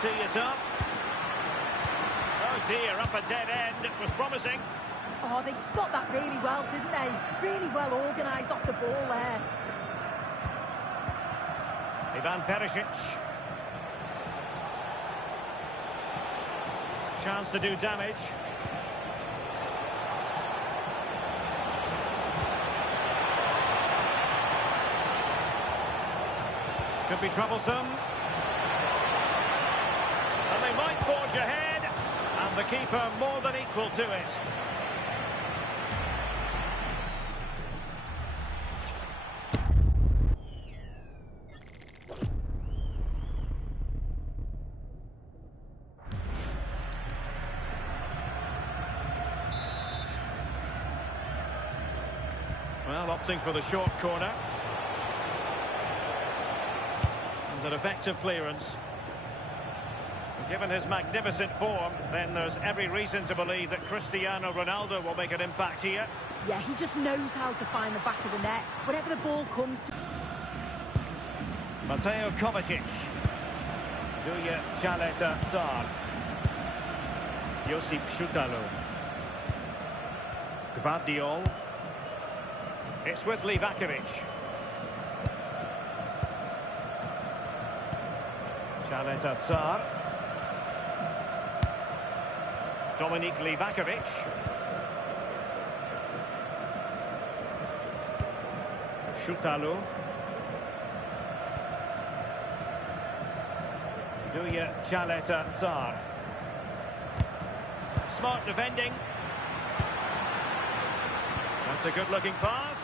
tee it up. Oh dear, up a dead end. It was promising. Oh, they stopped that really well, didn't they? Really well organised off the ball there. Ivan Perisic. Chance to do damage. Could be troublesome. And they might forge ahead. And the keeper more than equal to it. Well, opting for the short corner. An effective clearance. Given his magnificent form, then there's every reason to believe that Cristiano Ronaldo will make an impact here. Yeah, he just knows how to find the back of the net, whenever the ball comes to... Mateo Kovacic. Duja Chaleta Tsar. Josip Šutalo. Gvardiol. It's with Livakovic. Chaleta Tsar. Dominik Livakovic. Šutalo. Duja Chaleta Tsar. Smart defending. That's a good-looking pass.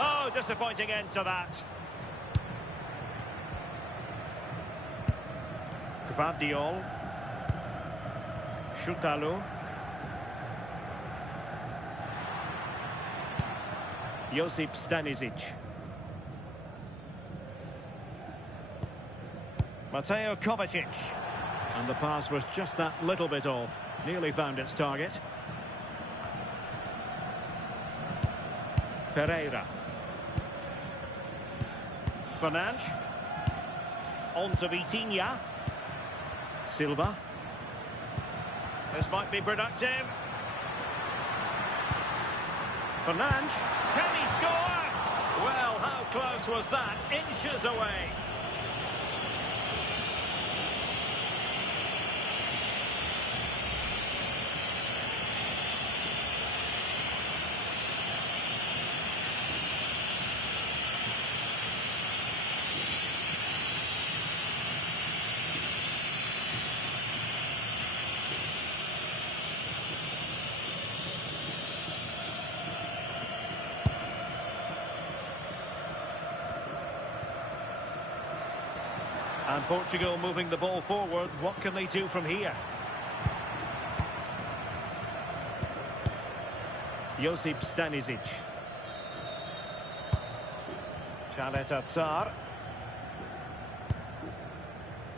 Oh, disappointing end to that. Gvardiol. Šutalo. Josip Stanisic. Mateo Kovacic. And the pass was just that little bit off. Nearly found its target. Ferreira. Fernandes. On to Vitinha. Silva. This might be productive. Fernandes. Can he score? Well, how close was that? Inches away. And Portugal moving the ball forward. What can they do from here? Josip Stanisic. Chaleta Tsar.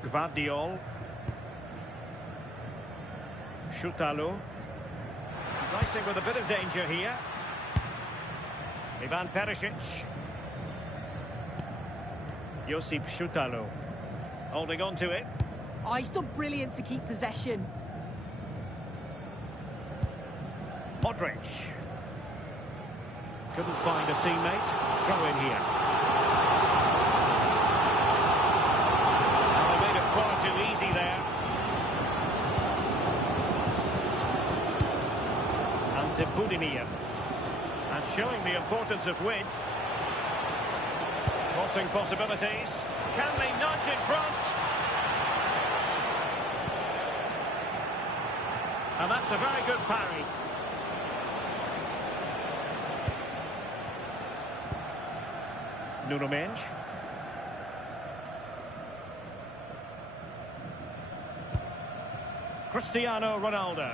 Gvardiol. Šutalo. Dicing with a bit of danger here. Ivan Perisic. Josip Šutalo. Holding on to it. Oh, he's done brilliant to keep possession. Modric. Couldn't find a teammate. Throw in here. Oh, they made it far too easy there. Ante Budimir. And showing the importance of width. Crossing possibilities. Can they nudge in front? And that's a very good parry. Nuno Mendes. Cristiano Ronaldo.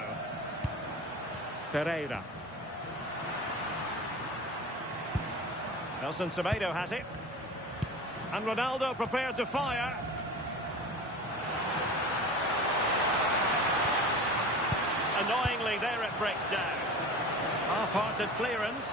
Ferreira. Nelson Semedo has it. And Ronaldo prepared to fire. Annoyingly, there it breaks down. Half-hearted clearance.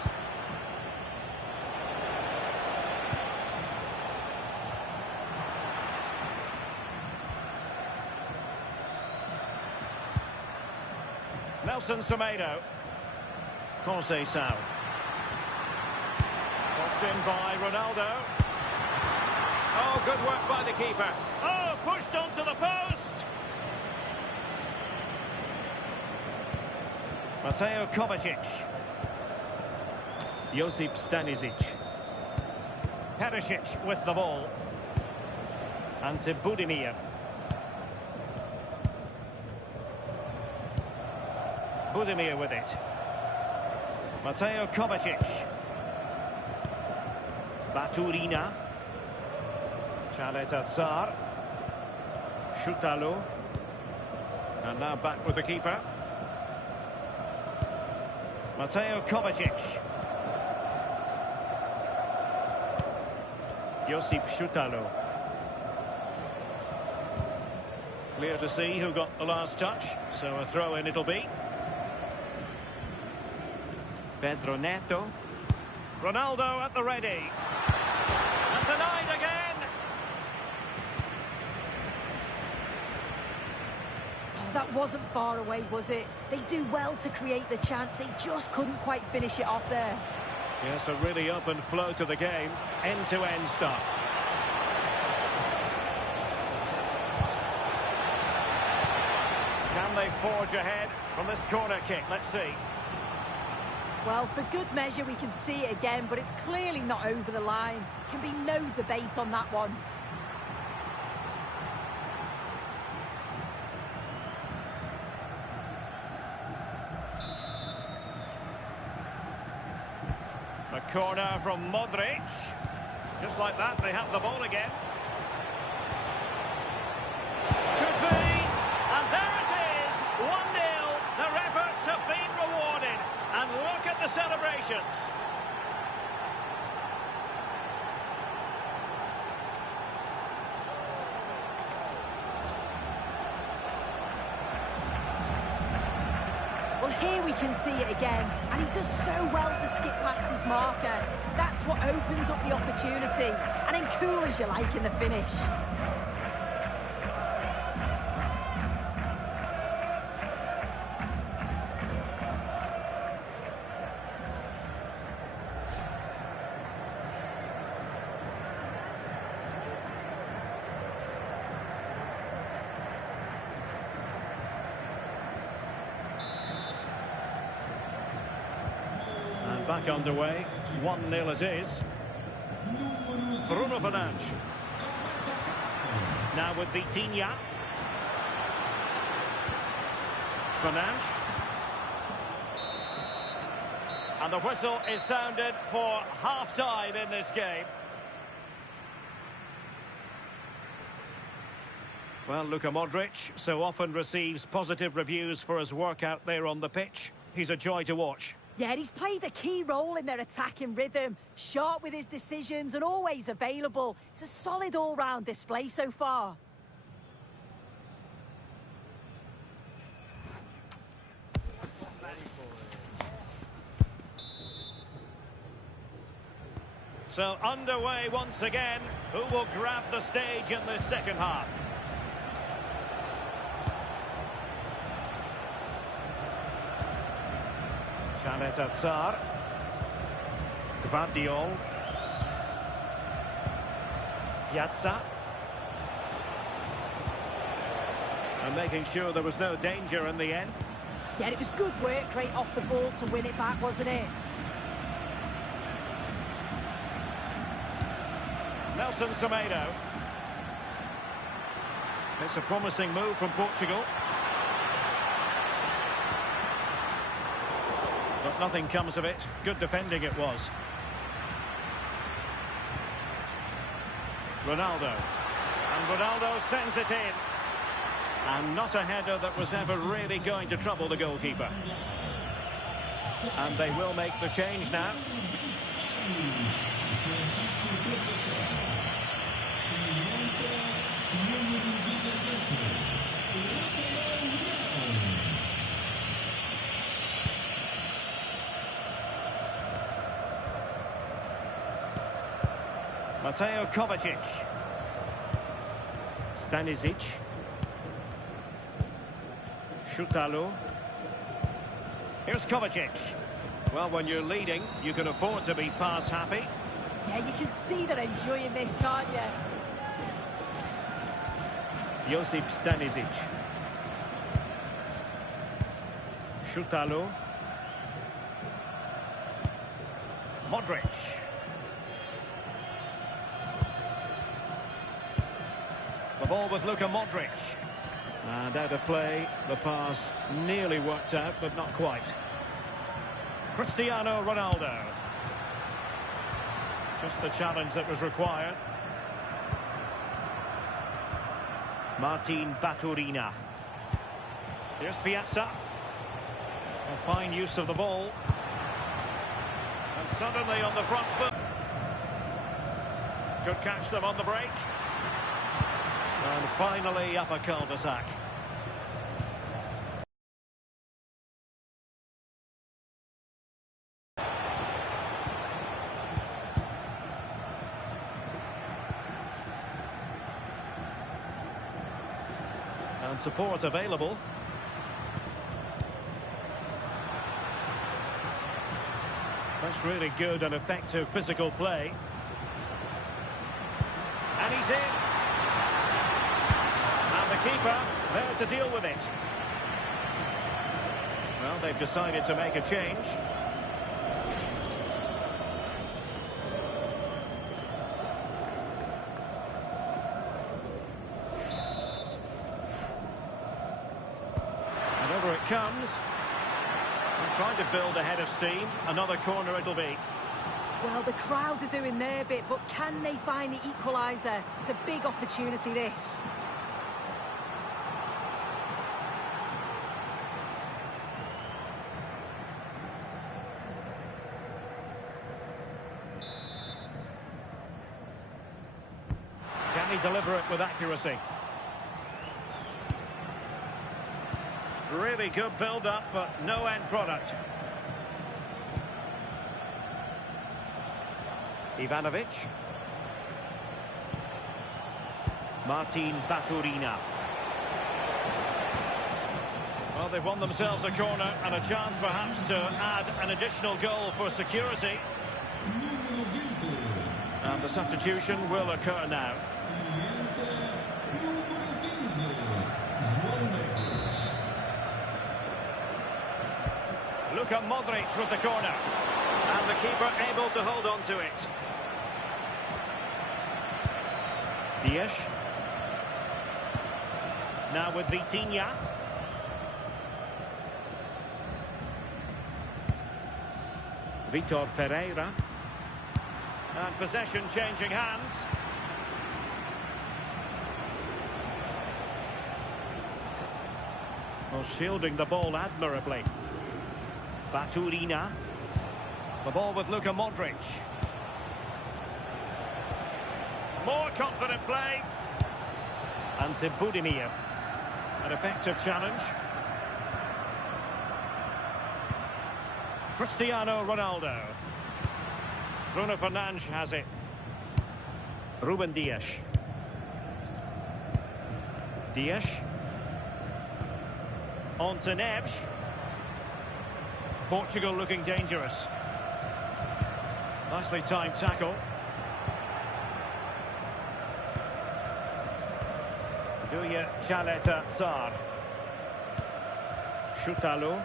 Nelson Semedo. Conceição. Crossed in by Ronaldo. Oh, good work by the keeper. Oh, pushed onto the post. Mateo Kovacic. Josip Stanisic. Perisic with the ball. Ante Budimir. Budimir with it. Mateo Kovacic. Baturina. Chaleta Tsar. Shutalu. And now back with the keeper. Mateo Kovacic. Josip Shutalu. Clear to see who got the last touch, so a throw-in it'll be. Pedro Neto. Ronaldo at the ready. And denied again. Oh, that wasn't far away, was it? They do well to create the chance. They just couldn't quite finish it off there. Yes, a really open flow to the game. End-to-end stuff. Can they forge ahead from this corner kick? Let's see. Well, for good measure, we can see it again, but it's clearly not over the line. Can be no debate on that one. A corner from Modric. Just like that, they have the ball again. Could be. And there it is. 1-0. Their efforts have been rewarded. And look at the celebrations. Well, here we can see it again, and he does so well to skip past his marker. That's what opens up the opportunity, and then cool as you like in the finish. Back underway, 1-0 it is. Bruno Fernandes. Now with Vitinha. Fernandes. And the whistle is sounded for half-time in this game. Well, Luka Modric so often receives positive reviews for his work out there on the pitch. He's a joy to watch. Yeah, he's played a key role in their attacking rhythm. Sharp with his decisions and always available. It's a solid all-round display so far. So underway once again. Who will grab the stage in this second half? Chaleta Tsar. Gvardiol. Piazza. And making sure there was no danger in the end. Yeah, it was good work right off the ball to win it back, wasn't it? Nelson Semedo. It's a promising move from Portugal. But nothing comes of it. Good defending it was. Ronaldo. And Ronaldo sends it in. And not a header that was ever really going to trouble the goalkeeper. And they will make the change now. Mateo Kovacic. Stanisic. Shutalu. Here's Kovacic. Well, when you're leading, you can afford to be pass happy. Yeah, you can see they're enjoying this, can't you? Josip Stanisic. Šutalo. Modric. The ball with Luka Modric. And out of play, the pass nearly worked out, but not quite. Cristiano Ronaldo. Just the challenge that was required. Martin Baturina. Here's Piazza. A fine use of the ball. And suddenly on the front foot. Could catch them on the break. And finally up a cul-de-sac. And support available. That's really good and effective physical play. And he's in. And the keeper there to deal with it. Well, they've decided to make a change. And over it comes. And trying to build a head of steam. Another corner it'll be. Well, the crowd are doing their bit, but can they find the equaliser? It's a big opportunity, this. Can he deliver it with accuracy? Really good build-up, but no end product. Ivanovic. Martin Baturina. Well, they've won themselves a corner and a chance perhaps to add an additional goal for security. And the substitution will occur now. Luka Modric with the corner. And the keeper able to hold on to it. Dias. Now with Vitinha. Vitor Ferreira. And possession changing hands. Well, shielding the ball admirably. Baturina. The ball with Luka Modric. More confident play. Ante Budimir. An effective challenge. Cristiano Ronaldo. Bruno Fernandes has it. Ruben Dias. Dias. On to Neves. Portugal looking dangerous. Nicely timed tackle. Duya Chaleta Sar. Šutalo.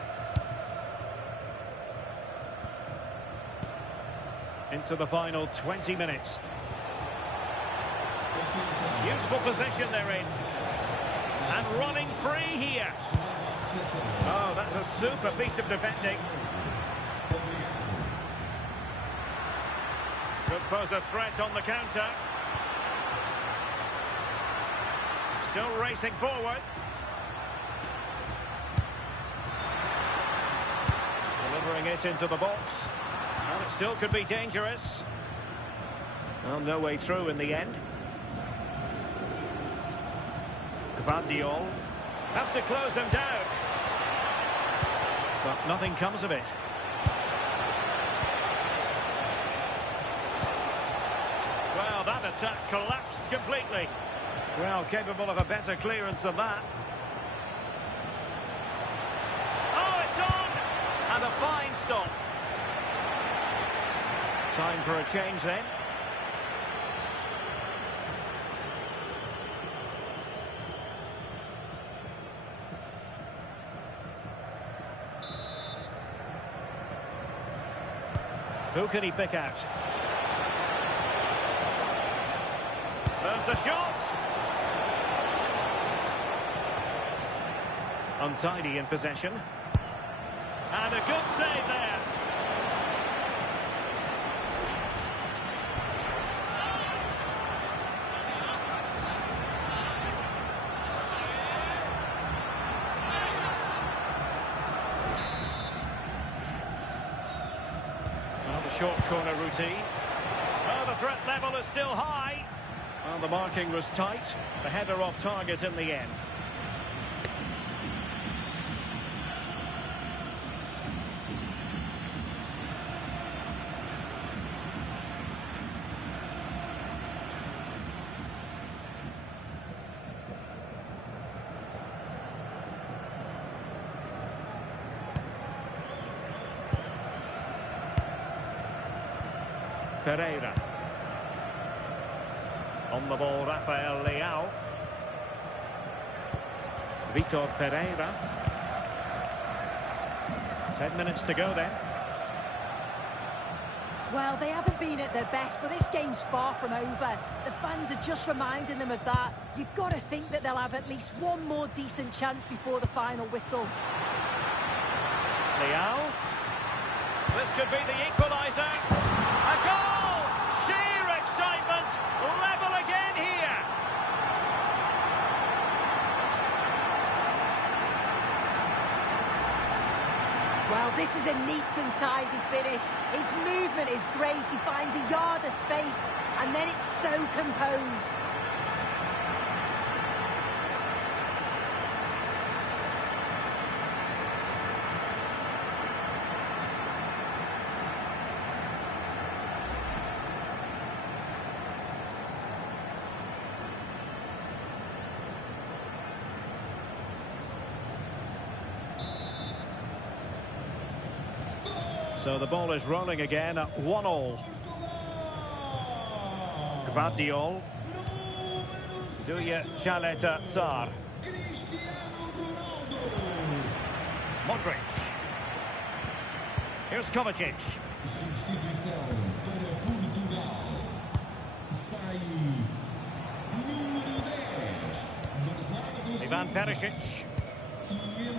Into the final 20 minutes. Useful position they're in. And running free here. Oh, that's a super piece of defending. Could pose a threat on the counter. Still racing forward. Delivering it into the box. And it still could be dangerous. Well, no way through in the end. Gvardiol. Have to close them down. But nothing comes of it. Well, that attack collapsed completely. Well, capable of a better clearance than that. Oh, it's on! And a fine stop. Time for a change then. Who can he pick out? There's the shot. Untidy in possession. And a good save there. Another short corner routine. Oh, the threat level is still high. Well, the marking was tight. The header off target in the end. Ferreira. On the ball, Rafael Leao. Vitor Ferreira. 10 minutes to go then. Well, they haven't been at their best, but this game's far from over. The fans are just reminding them of that. You've got to think that they'll have at least one more decent chance before the final whistle. Leao. This could be the equaliser. A goal! Sheer excitement! Level again here! Well, this is a neat and tidy finish. His movement is great. He finds a yard of space, and then it's so composed. So the ball is rolling again at 1-1. Gvardiol. Duya Chaleta Tsar. Modric. Here's Kovacic. Substituição para Portugal. Sai número 10. Ivan Perisic.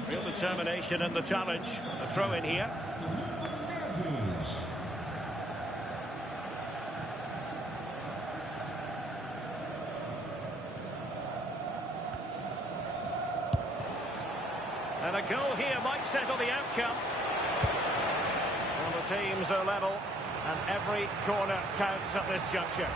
Real determination in the challenge. A throw in here. And a goal here might settle the outcome. Well, the teams are level, and every corner counts at this juncture.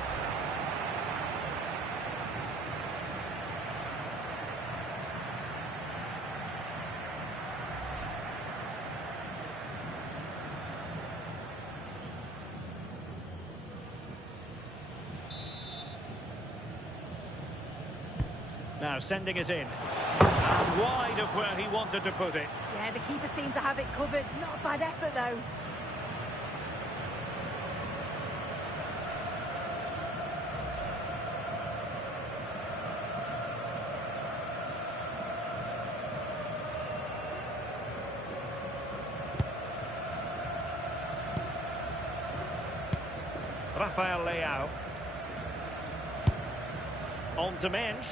Now sending it in. And wide of where he wanted to put it. Yeah, the keeper seemed to have it covered. Not a bad effort, though. Rafael Leao. On to Mensch.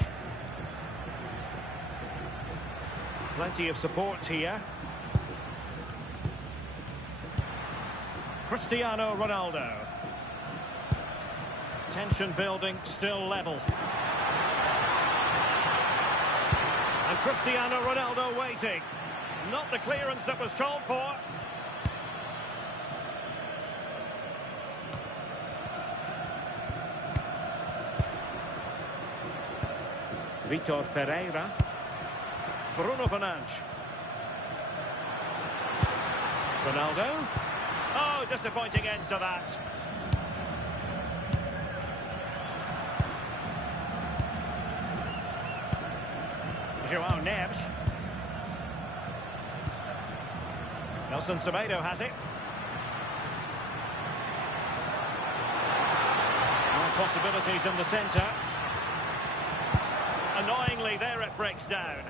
Plenty of support here. Cristiano Ronaldo. Tension building, still level. And Cristiano Ronaldo waiting. Not the clearance that was called for. Vitor Ferreira. Bruno Fernandes. Ronaldo. Oh, disappointing end to that. João Neves. Nelson Semedo has it. More possibilities in the centre. Annoyingly, there it breaks down.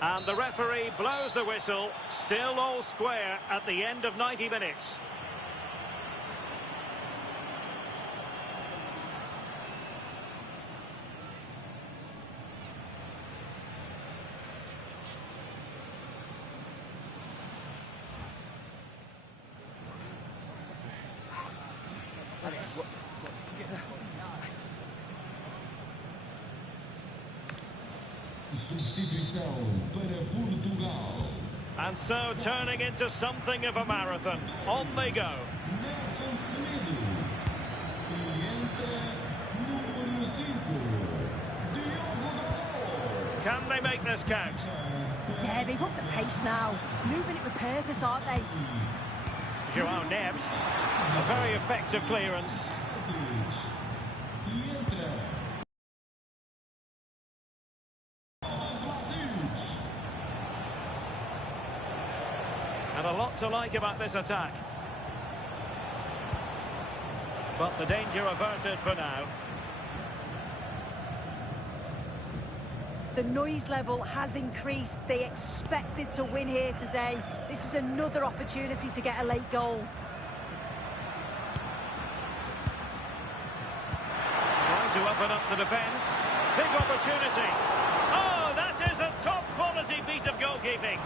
And the referee blows the whistle. Still all square at the end of 90 minutes. Substituição para Portugal. And so turning into something of a marathon. On they go. Nelson Semedo. E entra número 5. Diogo Dalot. Can they make this count? Yeah, they've upped the pace now. Moving it with purpose, aren't they? João Neves. A very effective clearance. E entra. And a lot to like about this attack. But the danger averted for now. The noise level has increased. They expected to win here today. This is another opportunity to get a late goal. Trying to open up the defence. Big opportunity. Oh, that is a top-quality piece of goalkeeping.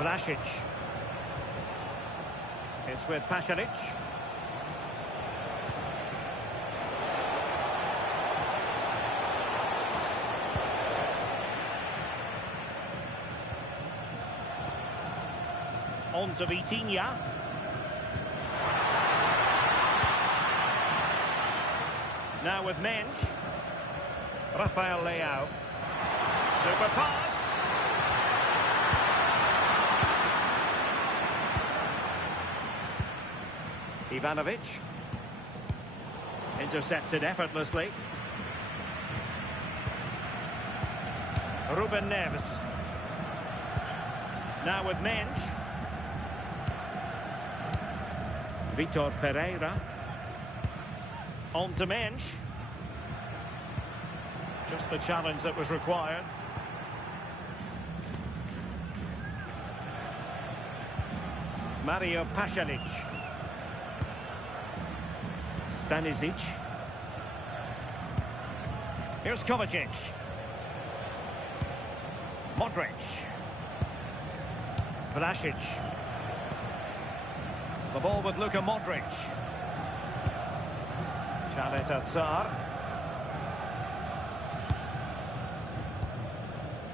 Vlasic. It's with Pasalic. On to Vitinha. Now with Mensch. Rafael Leao. Super pass. Ivanovic. Intercepted effortlessly. Ruben Neves. Now with Mensch. Vitor Ferreira. On to Mensch. Just the challenge that was required. Mario Pasalic. Stanisic. Here's Kovacic. Modric. Vlasic. The ball with Luka Modric. Chaleta Tsar.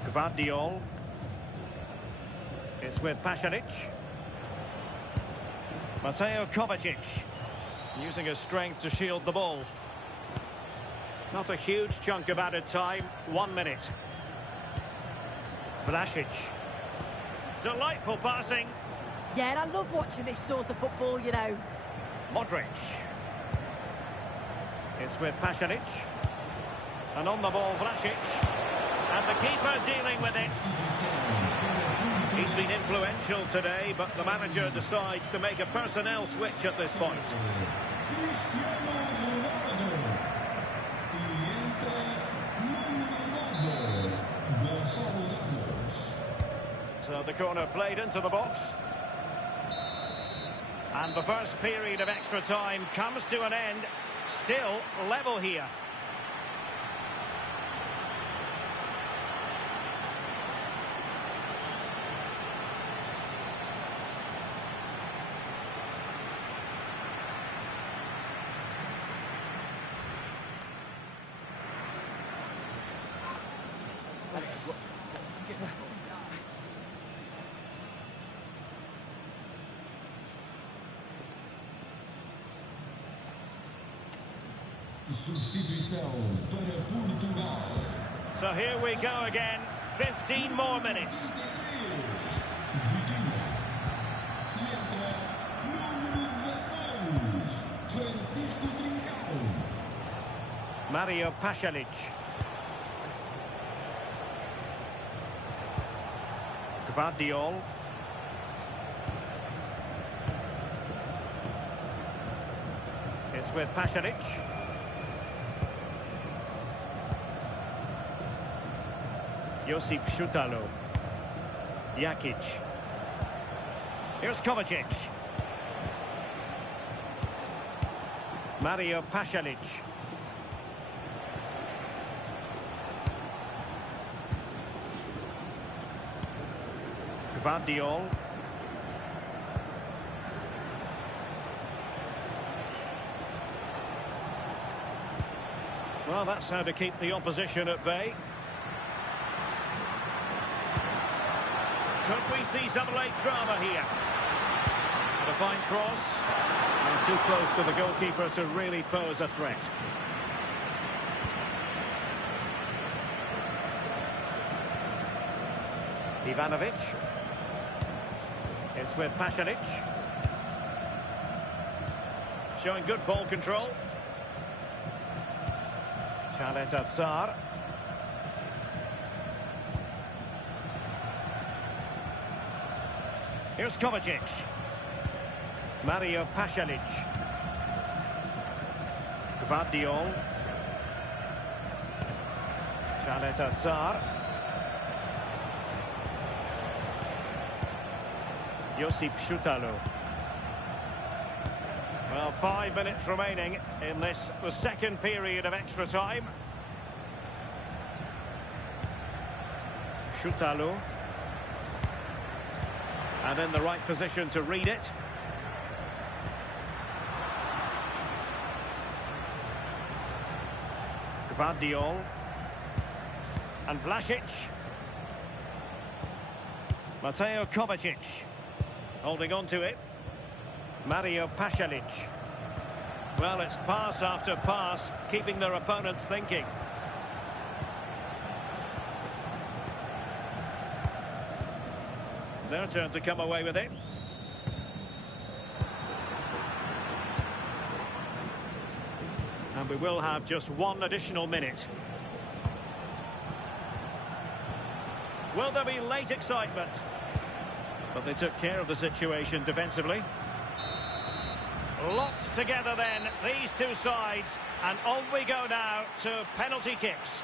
Gvardiol. It's with Pasalic. Mateo Kovacic. Using his strength to shield the ball. Not a huge chunk of added time. 1 minute. Vlasic. Delightful passing. Yeah, and I love watching this sort of football, you know. Modric. It's with Pasalic. And on the ball, Vlasic. And the keeper dealing with it. He's been influential today, but the manager decides to make a personnel switch at this point. Cristiano Ronaldo. E entra número 9. Gonçalo Ramos. So the corner played into the box. And the first period of extra time comes to an end. Still level here. Substituição para Portugal. So here we go again. 15 more minutes. Vitinha. E entra número 16. Francisco Trincão. Mario Pasalic. Gvardiol. It's with Pasalic. Josip Šutalo. Jakic. Here's Kovacic. Mario Pasalic. Gvardiol. Well, that's how to keep the opposition at bay. Could we see some late drama here? And a fine cross. And too close to the goalkeeper to really pose a threat. Ivanovic. It's with Pasalic. Showing good ball control. Chaleta Tsar. Here's Kovacic. Mario Pasalic. Gvardiol. Chaleta Tsar. Josip Šutalo. Well, 5 minutes remaining in this, the second period of extra time. Šutalo. And in the right position to read it. Gvardiol. And Vlasic. Mateo Kovacic. Holding on to it. Mario Pasalic. Well, it's pass after pass, keeping their opponents thinking. Their turn to come away with it. And we will have just one additional minute. Will there be late excitement? But they took care of the situation defensively. Locked together then, these two sides. And on we go now to penalty kicks.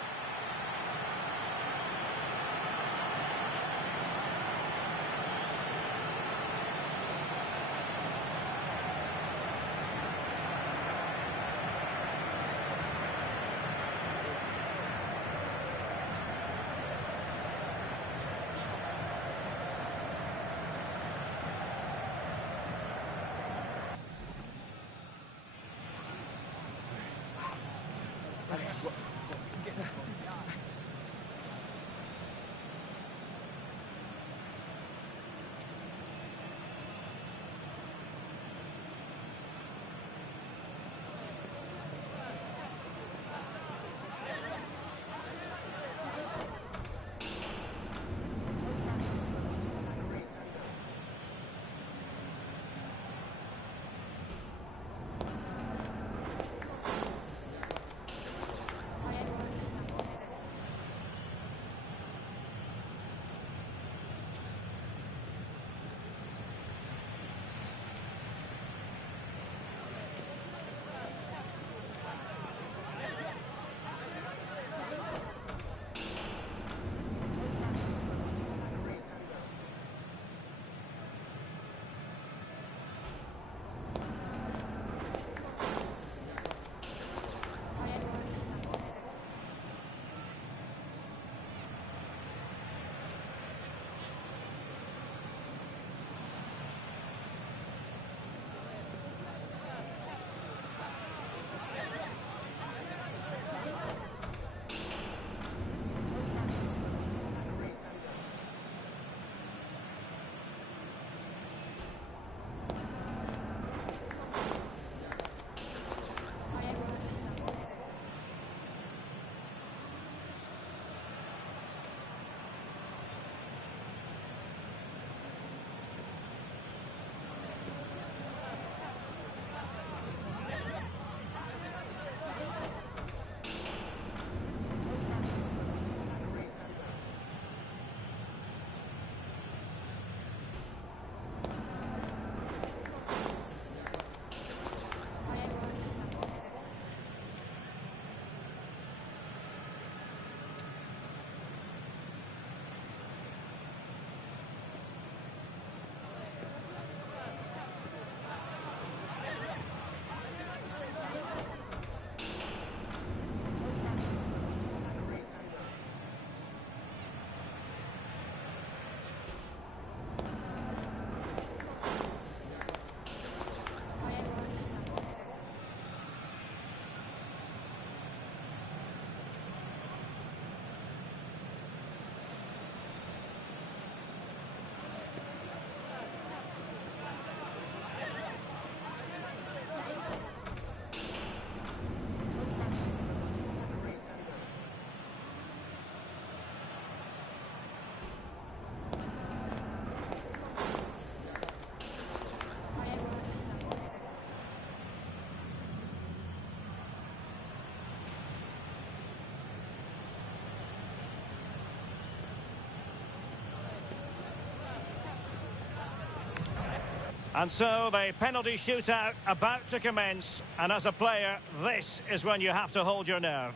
And so the penalty shootout about to commence. And as a player, this is when you have to hold your nerve.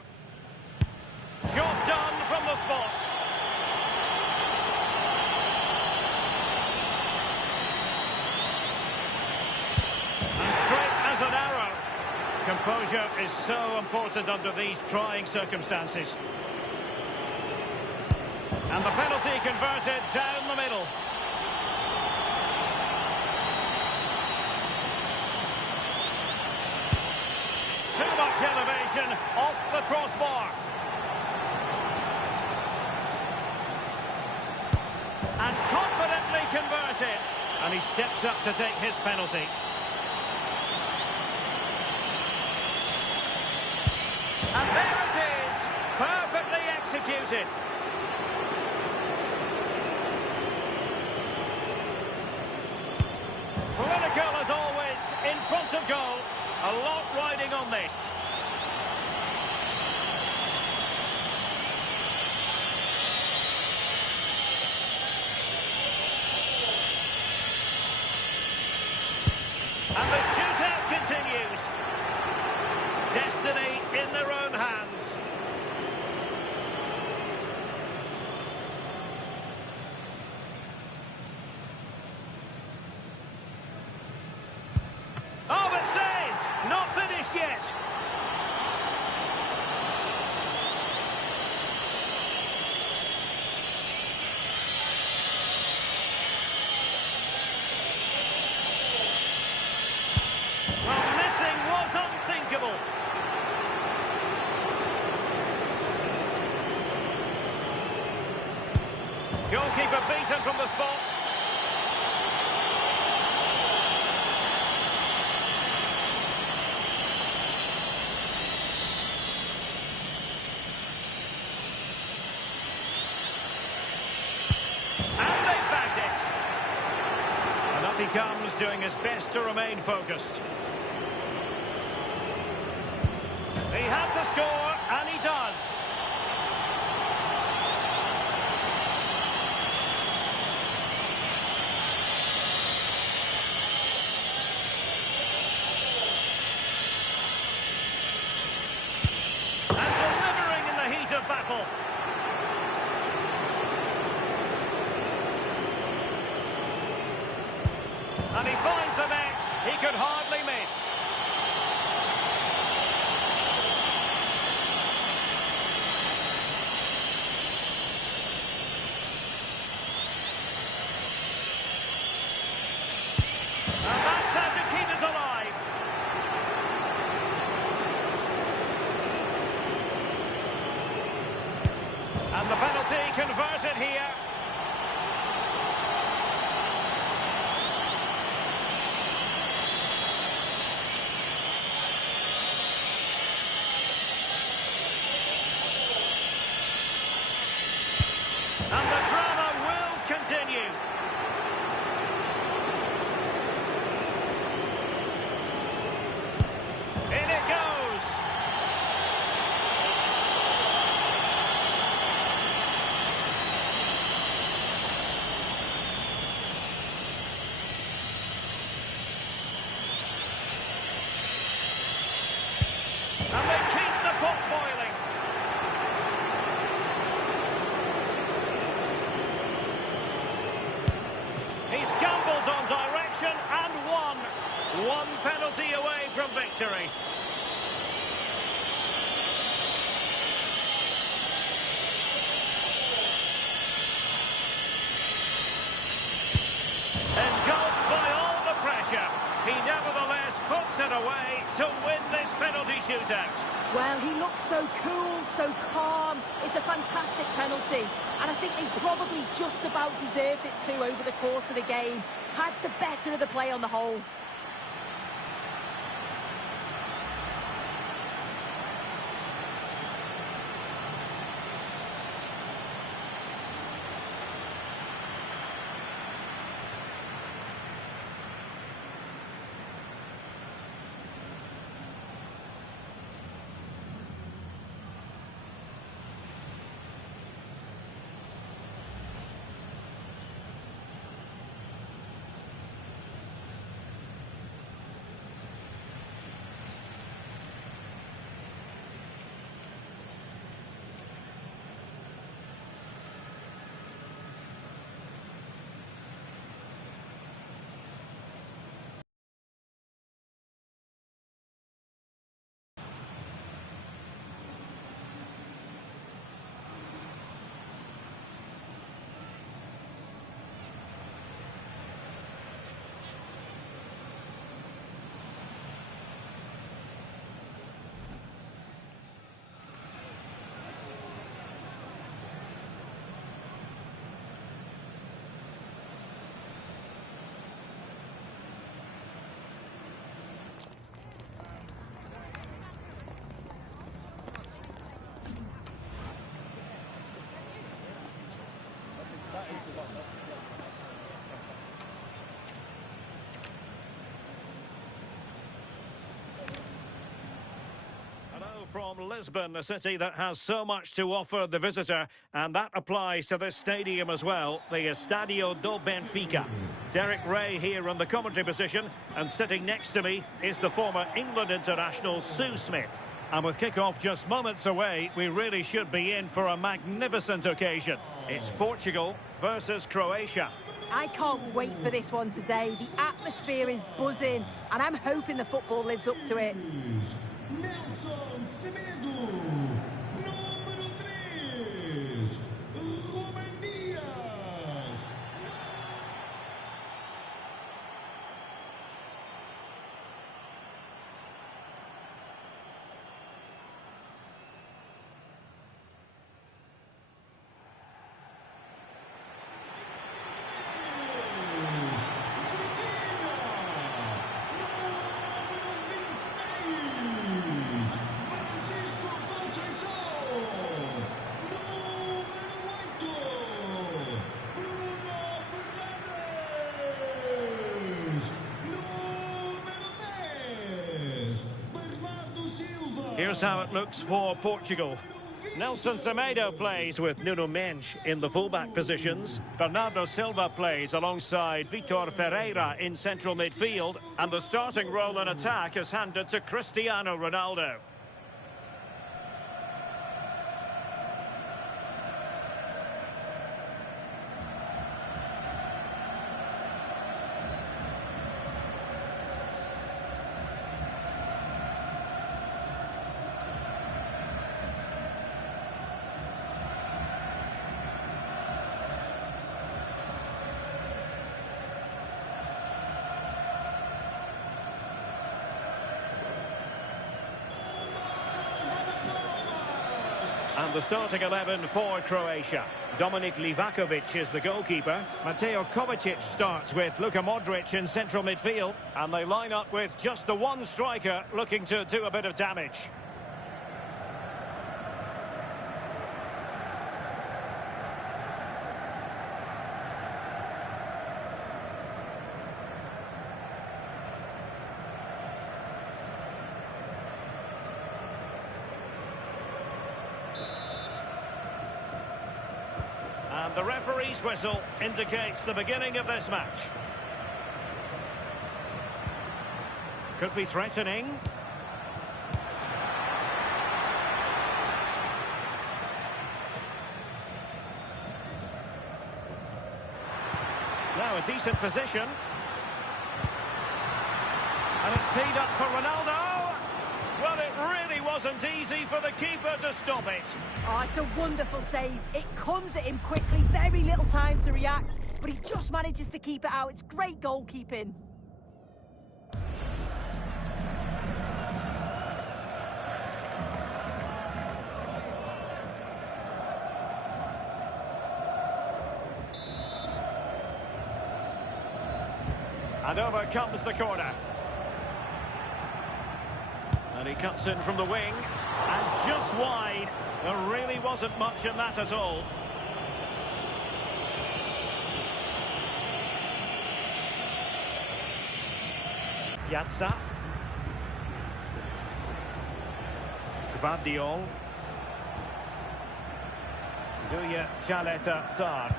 Job done from the spot. And straight as an arrow. Composure is so important under these trying circumstances. And the penalty converted down the middle. Too much elevation off the crossbar. And confidently converted. And he steps up to take his penalty. And there it is. Perfectly executed. Political as always, in front of goal. A lot riding on this. And the shootout continues. Destiny in their own hands. Oh, but saved! Not finished yet. Well, missing was unthinkable. Goalkeeper beaten from the spot. And they bagged it. And up he comes, doing his best to remain focused. He had to score, and he does. And delivering in the heat of battle. And he finds the net. He could hardly miss. And that's how to keep us alive. And the penalty converted here. And the drama will continue. In it goes. And they keep the pot boiling. He's gambled on direction and won. One penalty away from victory. Engulfed by all the pressure, he nevertheless puts it away to win this penalty shootout. Well, he looks so cool, so calm. It's a fantastic penalty. And I think they probably just about deserved it too over the course of the game. Had the better of the play on the whole. Hello from Lisbon, a city that has so much to offer the visitor, and that applies to this stadium as well, the Estádio do Benfica. Derek Ray here in the commentary position, and sitting next to me is the former England international Sue Smith. And with kick-off just moments away, we really should be in for a magnificent occasion. It's Portugal versus Croatia. I can't wait for this one today. The atmosphere is buzzing, and I'm hoping the football lives up to it. Nelson Semedo, número 3, Rubem Dias. Here's how it looks for Portugal. Nelson Semedo plays with Nuno Mendes in the fullback positions. Bernardo Silva plays alongside Vitor Ferreira in central midfield. And the starting role in attack is handed to Cristiano Ronaldo. And the starting 11 for Croatia. Dominik Livakovic is the goalkeeper. Mateo Kovacic starts with Luka Modric in central midfield. And they line up with just the one striker looking to do a bit of damage. And the referee's whistle indicates the beginning of this match. Could be threatening. Now a decent position. And it's teed up for Ronaldo. Well, it really wasn't easy for the keeper to stop it. Oh, it's a wonderful save. It comes at him quickly, very little time to react, but he just manages to keep it out. It's great goalkeeping. And over comes the corner. And he cuts in from the wing. And just wide. There really wasn't much in that at all. Piazza. Gvardiol. Duya Chaleta Tsar.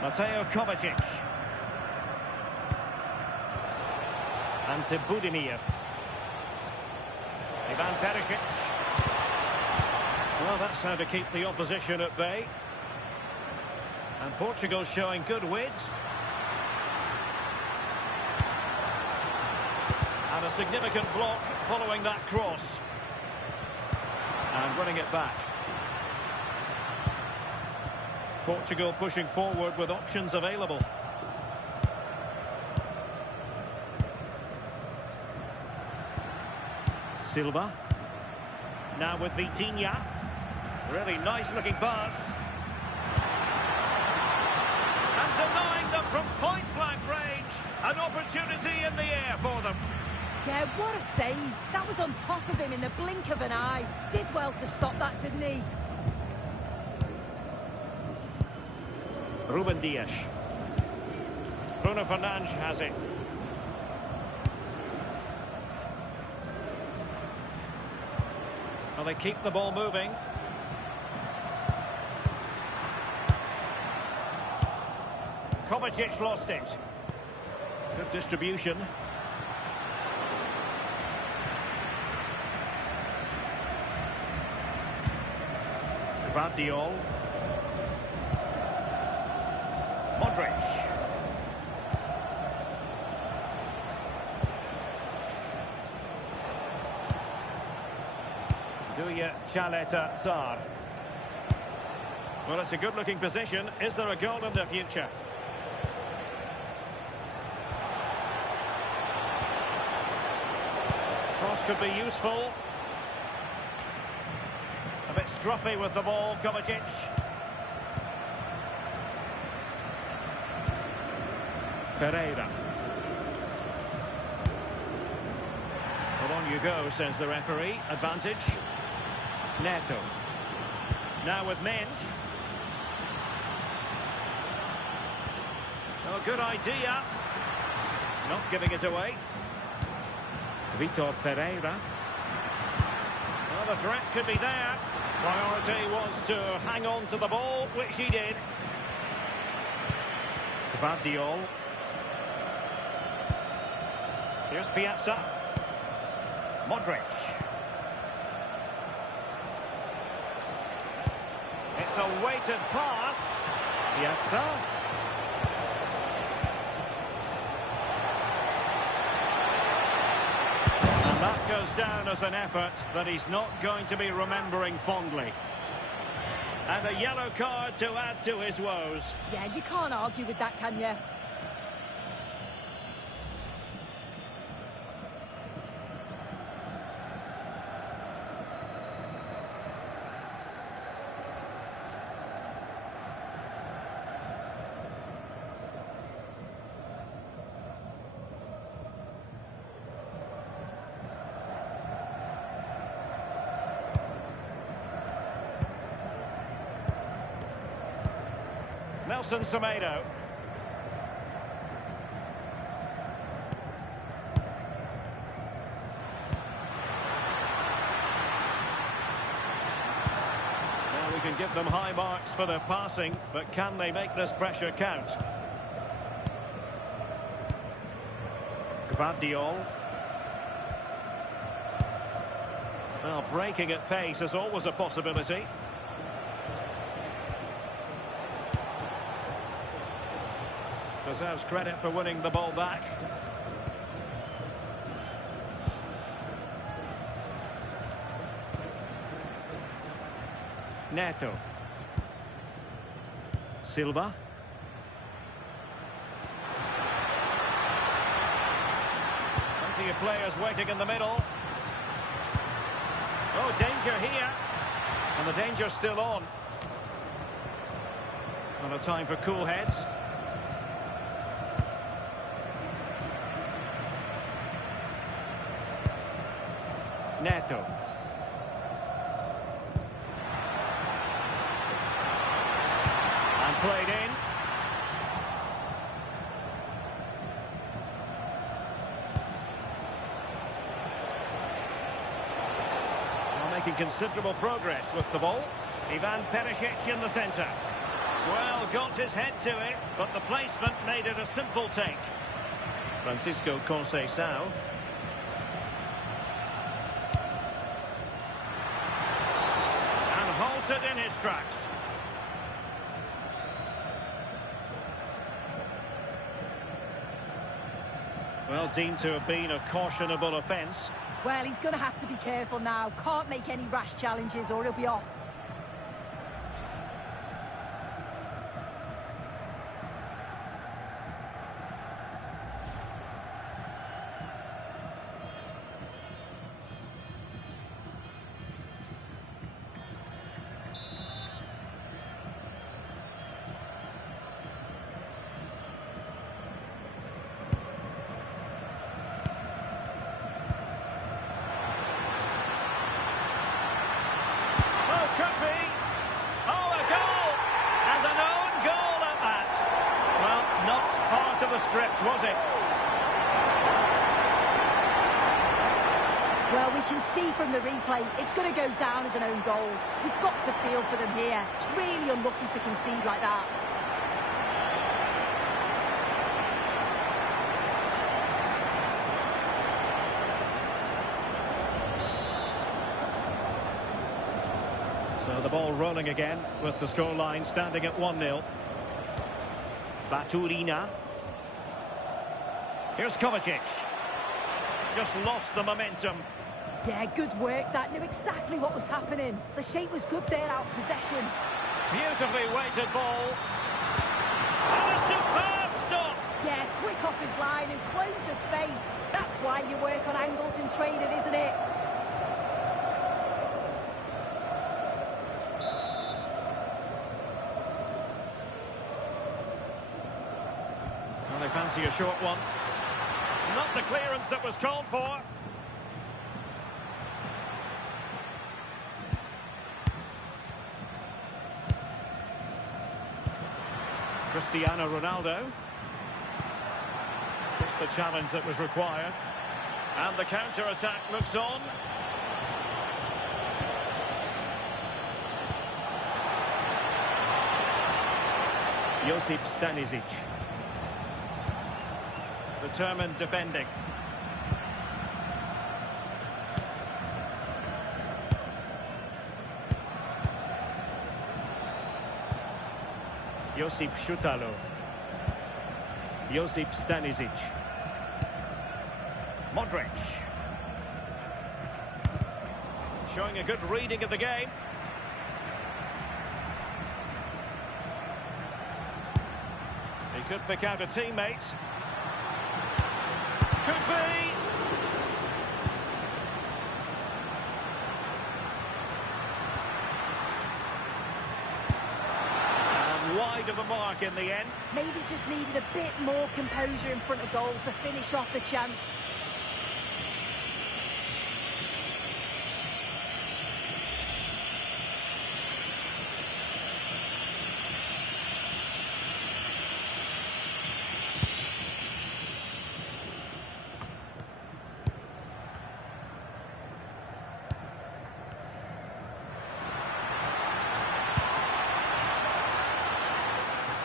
Mateo Kovacic. Ante Budimir. Ivan Perisic. Well, that's how to keep the opposition at bay. And Portugal showing good width. And a significant block following that cross. And running it back. Portugal pushing forward with options available. Silva. Now with Vitinha. Really nice looking pass. And denying them from point blank range. An opportunity in the air for them. Yeah, what a save. That was on top of him in the blink of an eye. Did well to stop that, didn't he? Ruben Dias. Bruno Fernandes has it. Well, they keep the ball moving. Kovacic lost it. Good distribution. Gvardiol. Modric. Duya Chaleta Sar. Well, it's a good-looking position. Is there a goal in the future? Cross could be useful. A bit scruffy with the ball, Kovacic. Ferreira. Well, on you go, says the referee. Advantage. Neto. Now with Mensch. Oh, good idea. Not giving it away. Vitor Ferreira. Well, the threat could be there. Priority was to hang on to the ball, which he did. Gvardiol. Here's Piazza. Modric. It's a weighted pass. Piazza. And that goes down as an effort that he's not going to be remembering fondly. And a yellow card to add to his woes. Yeah, you can't argue with that, can you? Nelson Semedo. Now we can give them high marks for their passing, but can they make this pressure count? Gvardiol. Well, breaking at pace is always a possibility. Deserves credit for winning the ball back. Neto. Silva. Plenty of players waiting in the middle. Oh, danger here. And the danger's still on. Not a time for cool heads. Neto. And played in. Well, making considerable progress with the ball. Ivan Perisic in the centre. Well, got his head to it, but the placement made it a simple take. Francisco Conceição. Halted in his tracks. Well, deemed to have been a cautionable offence. Well, he's going to have to be careful now. Can't make any rash challenges or he'll be off. Could be. Oh, a goal! And an own goal at that. stripped, was it? Well, we can see from the replay, it's going to go down as an own goal. We've got to feel for them here. It's really unlucky to concede like that. So the ball rolling again with the scoreline standing at 1-0. Baturina. Here's Kovacic. Just lost the momentum. Yeah, good work. That knew exactly what was happening. The shape was good there out of possession. Beautifully weighted ball. And a superb stop. Yeah, quick off his line and close the space. That's why you work on angles in training, isn't it? Well, they fancy a short one. Not the clearance that was called for. Cristiano Ronaldo. Just the challenge that was required. And the counter-attack looks on. Josip Stanisic. Determined defending. Josip Šutalo. Josip Stanisic. Modric. Showing a good reading of the game. He could pick out a teammate. Could be. And wide of the mark in the end. Maybe just needed a bit more composure in front of goal to finish off the chance.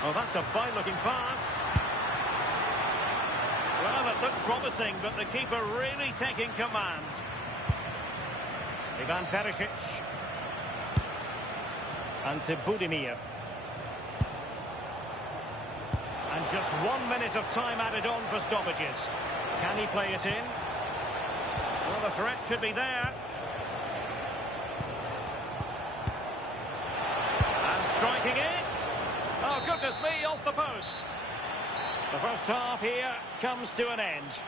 Oh, that's a fine-looking pass. Well, it looked promising, but the keeper really taking command. Ivan Perisic. Ante Budimir. And just 1 minute of time added on for stoppages. Can he play it in? Well, the threat could be there. And striking it. Oh, goodness me, off the post. The first half here comes to an end.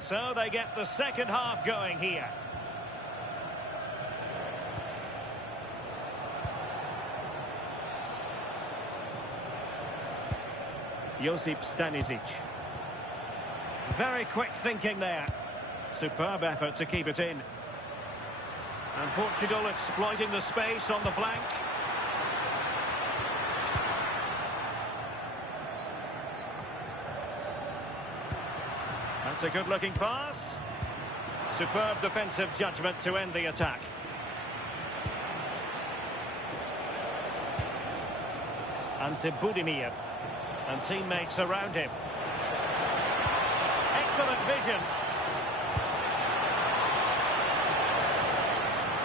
So they get the second half going here. Josip Stanisic. Very quick thinking there. Superb effort to keep it in. And Portugal exploiting the space on the flank. That's a good-looking pass. Superb defensive judgment to end the attack. Ante Budimir. And teammates around him. Excellent vision.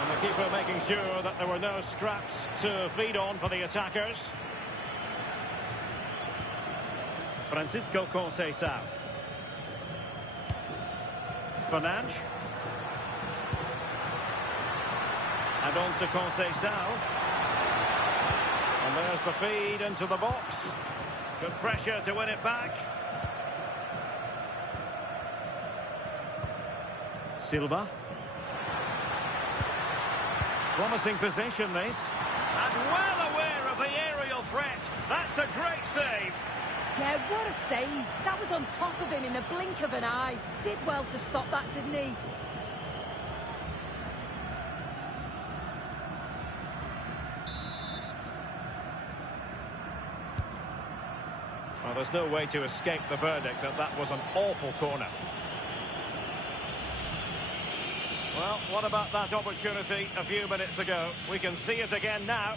And the keeper making sure that there were no scraps to feed on for the attackers. Francisco Conceição. Fernandes. And on to Conceição. And there's the feed into the box. Good pressure to win it back. Silva. Promising position, this. And well aware of the aerial threat. That's a great save. Yeah, what a save. That was on top of him in the blink of an eye. Did well to stop that, didn't he? Well, there's no way to escape the verdict that that was an awful corner. Well, what about that opportunity a few minutes ago? We can see it again now.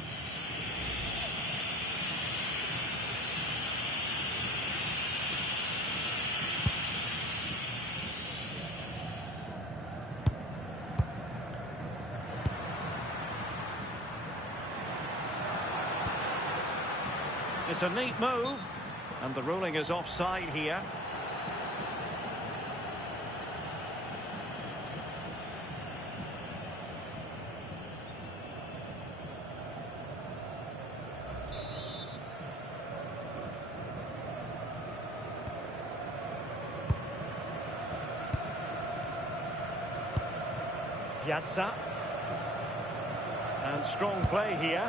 It's a neat move. And the ruling is offside here. Piazza. And strong play here.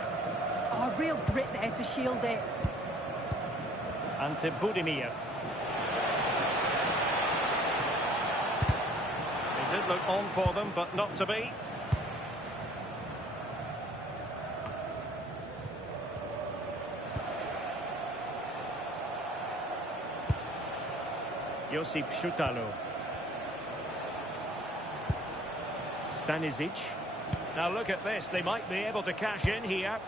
Oh, real grit there to shield it. Ante Budimir. He did look on for them, but not to be. Josip Šutalo. Stanisic. Now look at this, they might be able to cash in here.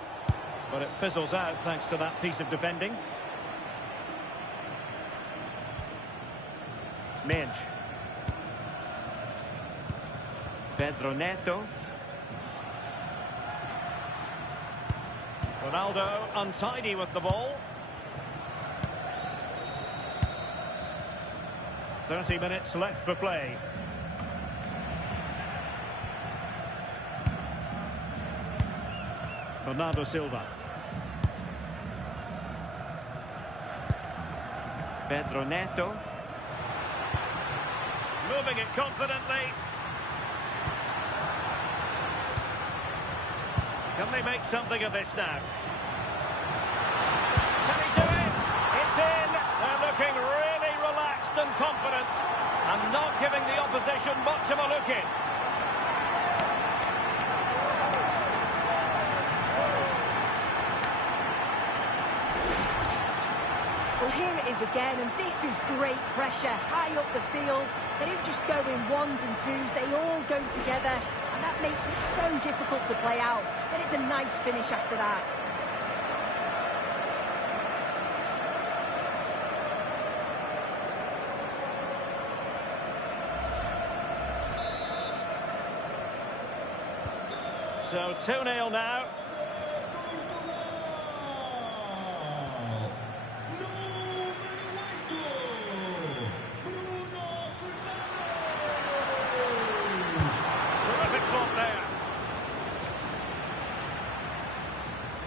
But it fizzles out thanks to that piece of defending. Menj. Pedro Neto. Ronaldo untidy with the ball. 30 minutes left for play. Bernardo Silva. Pedro Neto. Moving it confidently. Can they make something of this now? Can he do it? It's in. They're looking really relaxed and confident and not giving the opposition much of a look in. Well, here it is again, and this is great pressure, high up the field. They don't just go in ones and twos, they all go together, and that makes it so difficult to play out. Then it's a nice finish after that. So 2-0 now. Terrific block there.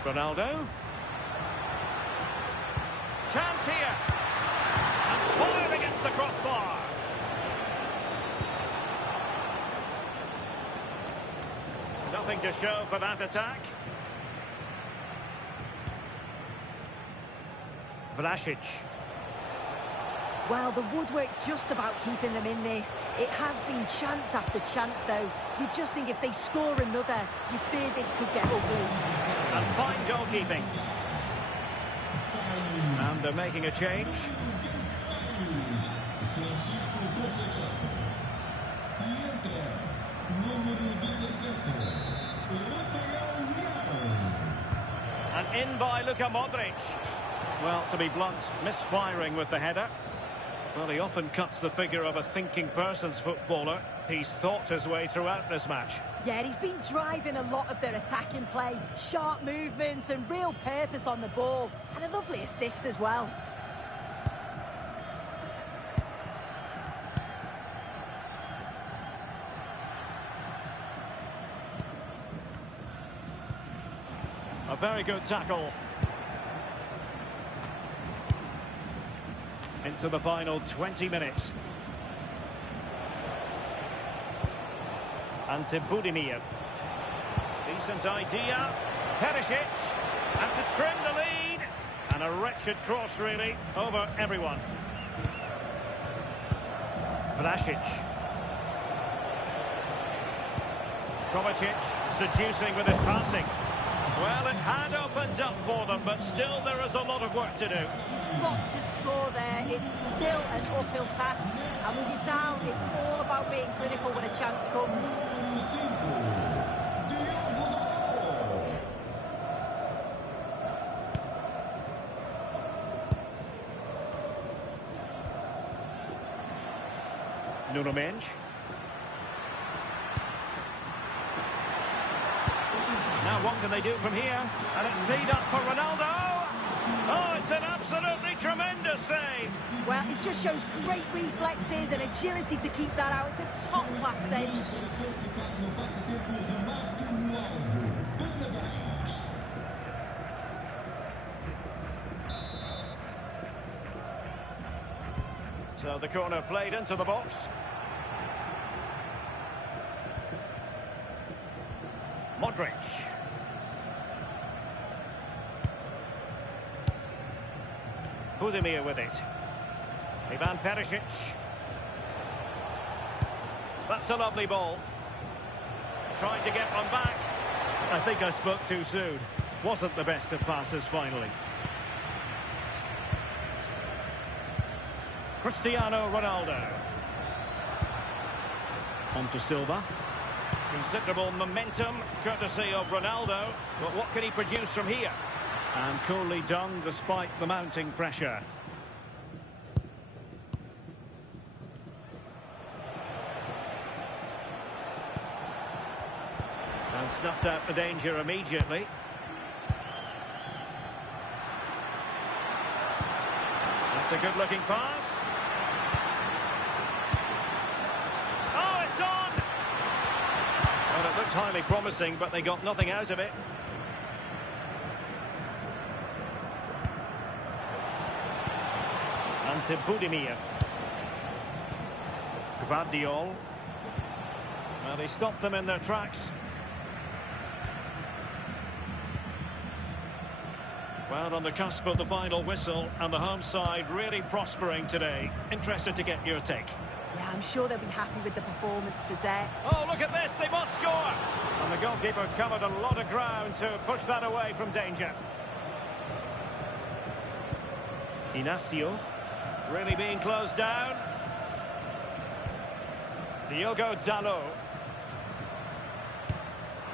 Ronaldo. Chance here. And fired against the crossbar. Nothing to show for that attack. Vlasic. Well, the woodwork just about keeping them in this. It has been chance after chance, though. You just think if they score another, you fear this could get ugly. And fine goalkeeping. And they're making a change. And in by Luka Modric. Well, to be blunt, misfiring with the header. Well, he often cuts the figure of a thinking person's footballer. He's thought his way throughout this match. Yeah, he's been driving a lot of their attacking play. Sharp movements and real purpose on the ball. And a lovely assist as well. A very good tackle. Into the final 20 minutes. And to Budimir. Decent idea. Perisic. And to trim the lead. And a wretched cross, really, over everyone. Vlasic. Kovacic seducing with his passing. Well, it had opened up for them, but still there is a lot of work to do. You've got to score there. It's still an uphill task. And when you're down, it's all about being clinical when a chance comes. Nuno Mendes. Now what can they do from here? And it's teed up for Ronaldo. Oh, it's an absolutely tremendous save. Well, it just shows great reflexes and agility to keep that out. It's a top-class save. So the corner played into the box. Modric. Budimir with it. Ivan Perisic. That's a lovely ball. Trying to get one back. I think I spoke too soon. Wasn't the best of passes finally. Cristiano Ronaldo. On to Silva. Considerable momentum, courtesy of Ronaldo. But what can he produce from here? And coolly done despite the mounting pressure. And snuffed out the danger immediately. That's a good-looking pass. Oh, it's on! Well, it looked highly promising, but they got nothing out of it. And to Budimir. Gvardiol. Well, they stopped them in their tracks. Well, on the cusp of the final whistle, and the home side really prospering today. Interested to get your take. Yeah, I'm sure they'll be happy with the performance today. Oh, look at this, they must score! And the goalkeeper covered a lot of ground to push that away from danger. Inacio, really being closed down. Diogo Dalot.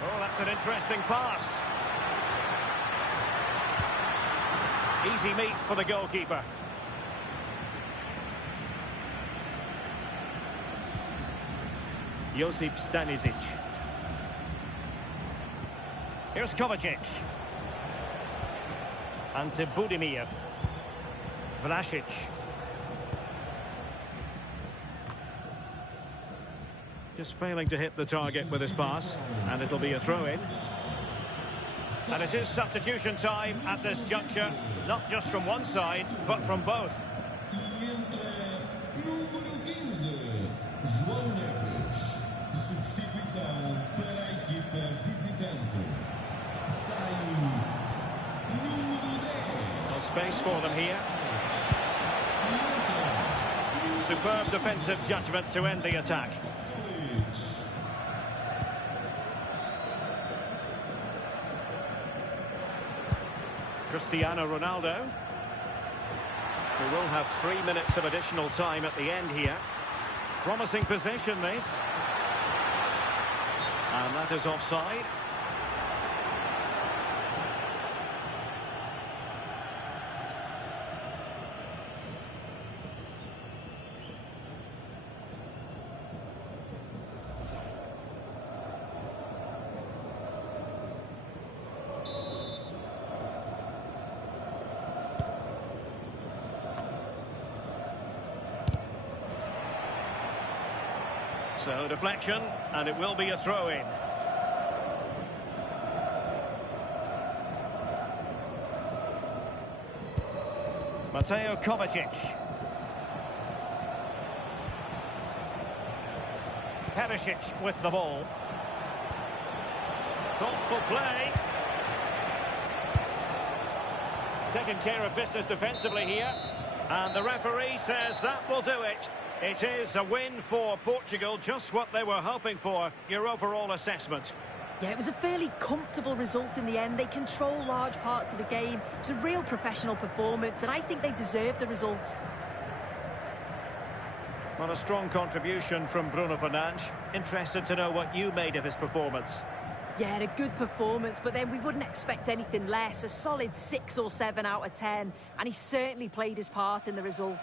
Oh, that's an interesting pass. Easy meat for the goalkeeper. Josip Stanisic. Here's Kovacic. And to Budimir. Vlasic. Just failing to hit the target with his pass. And it'll be a throw-in. And it is substitution time at this juncture. Not just from one side, but from both. Substituição para a equipa visitante. Sai número 10. No space for them here. Superb defensive judgment to end the attack. Cristiano Ronaldo. We will have 3 minutes of additional time at the end here. Promising position, this. And that is offside. So deflection, and it will be a throw-in. Mateo Kovacic. Perisic with the ball. Thoughtful play. Taking care of business defensively here. And the referee says that will do it. It is a win for Portugal, just what they were hoping for. Your overall assessment? Yeah, it was a fairly comfortable result in the end. They control large parts of the game. It was a real professional performance, and I think they deserved the result. Well, a strong contribution from Bruno Fernandes. Interested to know what you made of his performance. Yeah, a good performance, but then we wouldn't expect anything less. A solid 6 or 7 out of 10, and he certainly played his part in the result.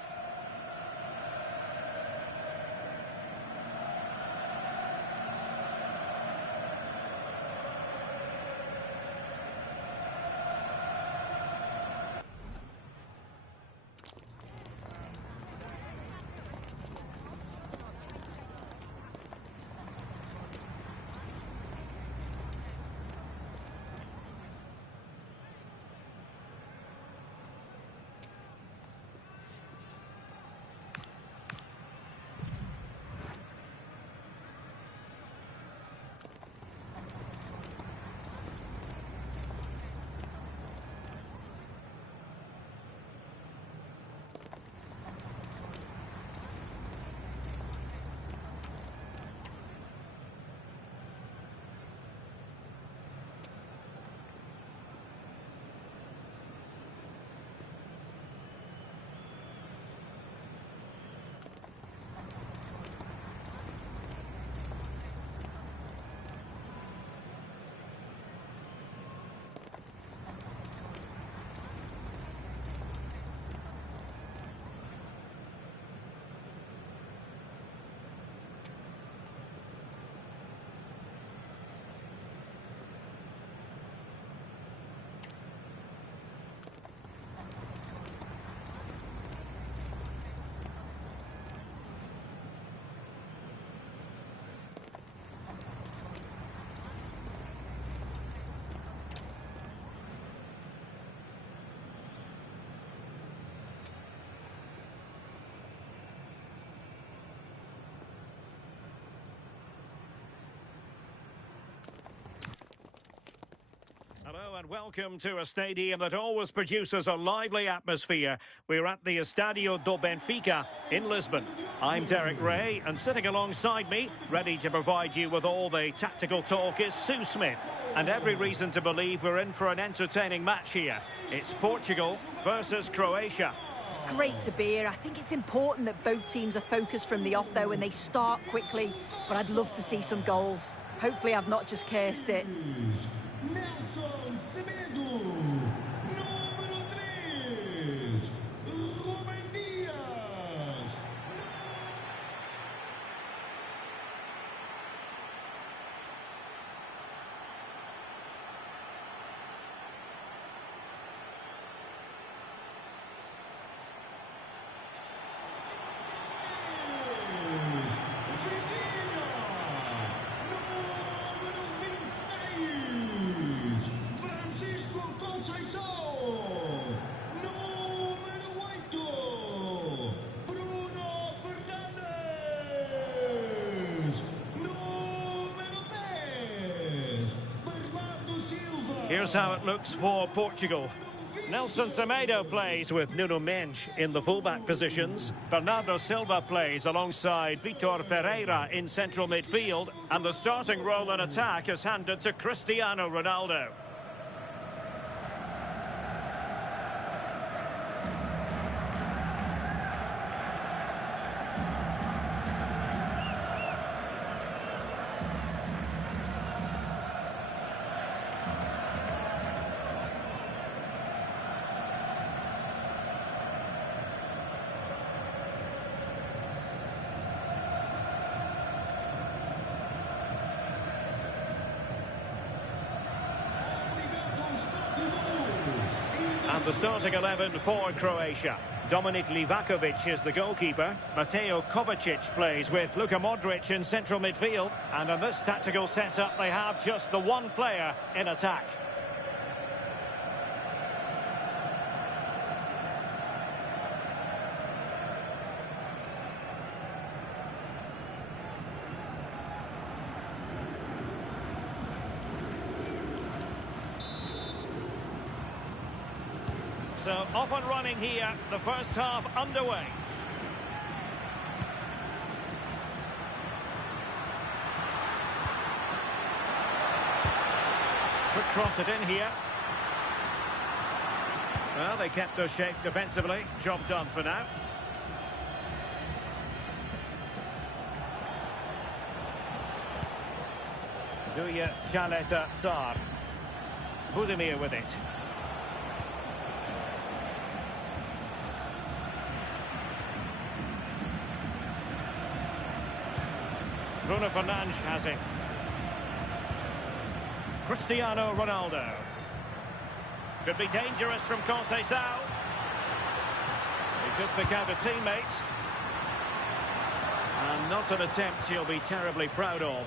Hello and welcome to a stadium that always produces a lively atmosphere. We're at the Estadio do Benfica in Lisbon. I'm Derek Ray, and sitting alongside me, ready to provide you with all the tactical talk, is Sue Smith. And every reason to believe we're in for an entertaining match here. It's Portugal versus Croatia. It's great to be here. I think it's important that both teams are focused from the off, though, and they start quickly. But I'd love to see some goals. Hopefully I've not just cursed it. Nelson Semedo, número 3, Ruben Dias. Here's how it looks for Portugal. Nelson Semedo plays with Nuno Mendes in the fullback positions. Bernardo Silva plays alongside Vitor Ferreira in central midfield. And the starting role in attack is handed to Cristiano Ronaldo. And the starting 11 for Croatia. Dominik Livakovic is the goalkeeper. Mateo Kovacic plays with Luka Modric in central midfield. And in this tactical setup, they have just the one player in attack. So off and running here, the first half underway. Quick cross it in here. Well, they kept their shape defensively. Job done for now. Duya Chaleta Tsar. Budimir with it. Bruno Fernandes has it. Cristiano Ronaldo. Could be dangerous from Conceição. He could pick out a teammate. And not an attempt he'll be terribly proud of.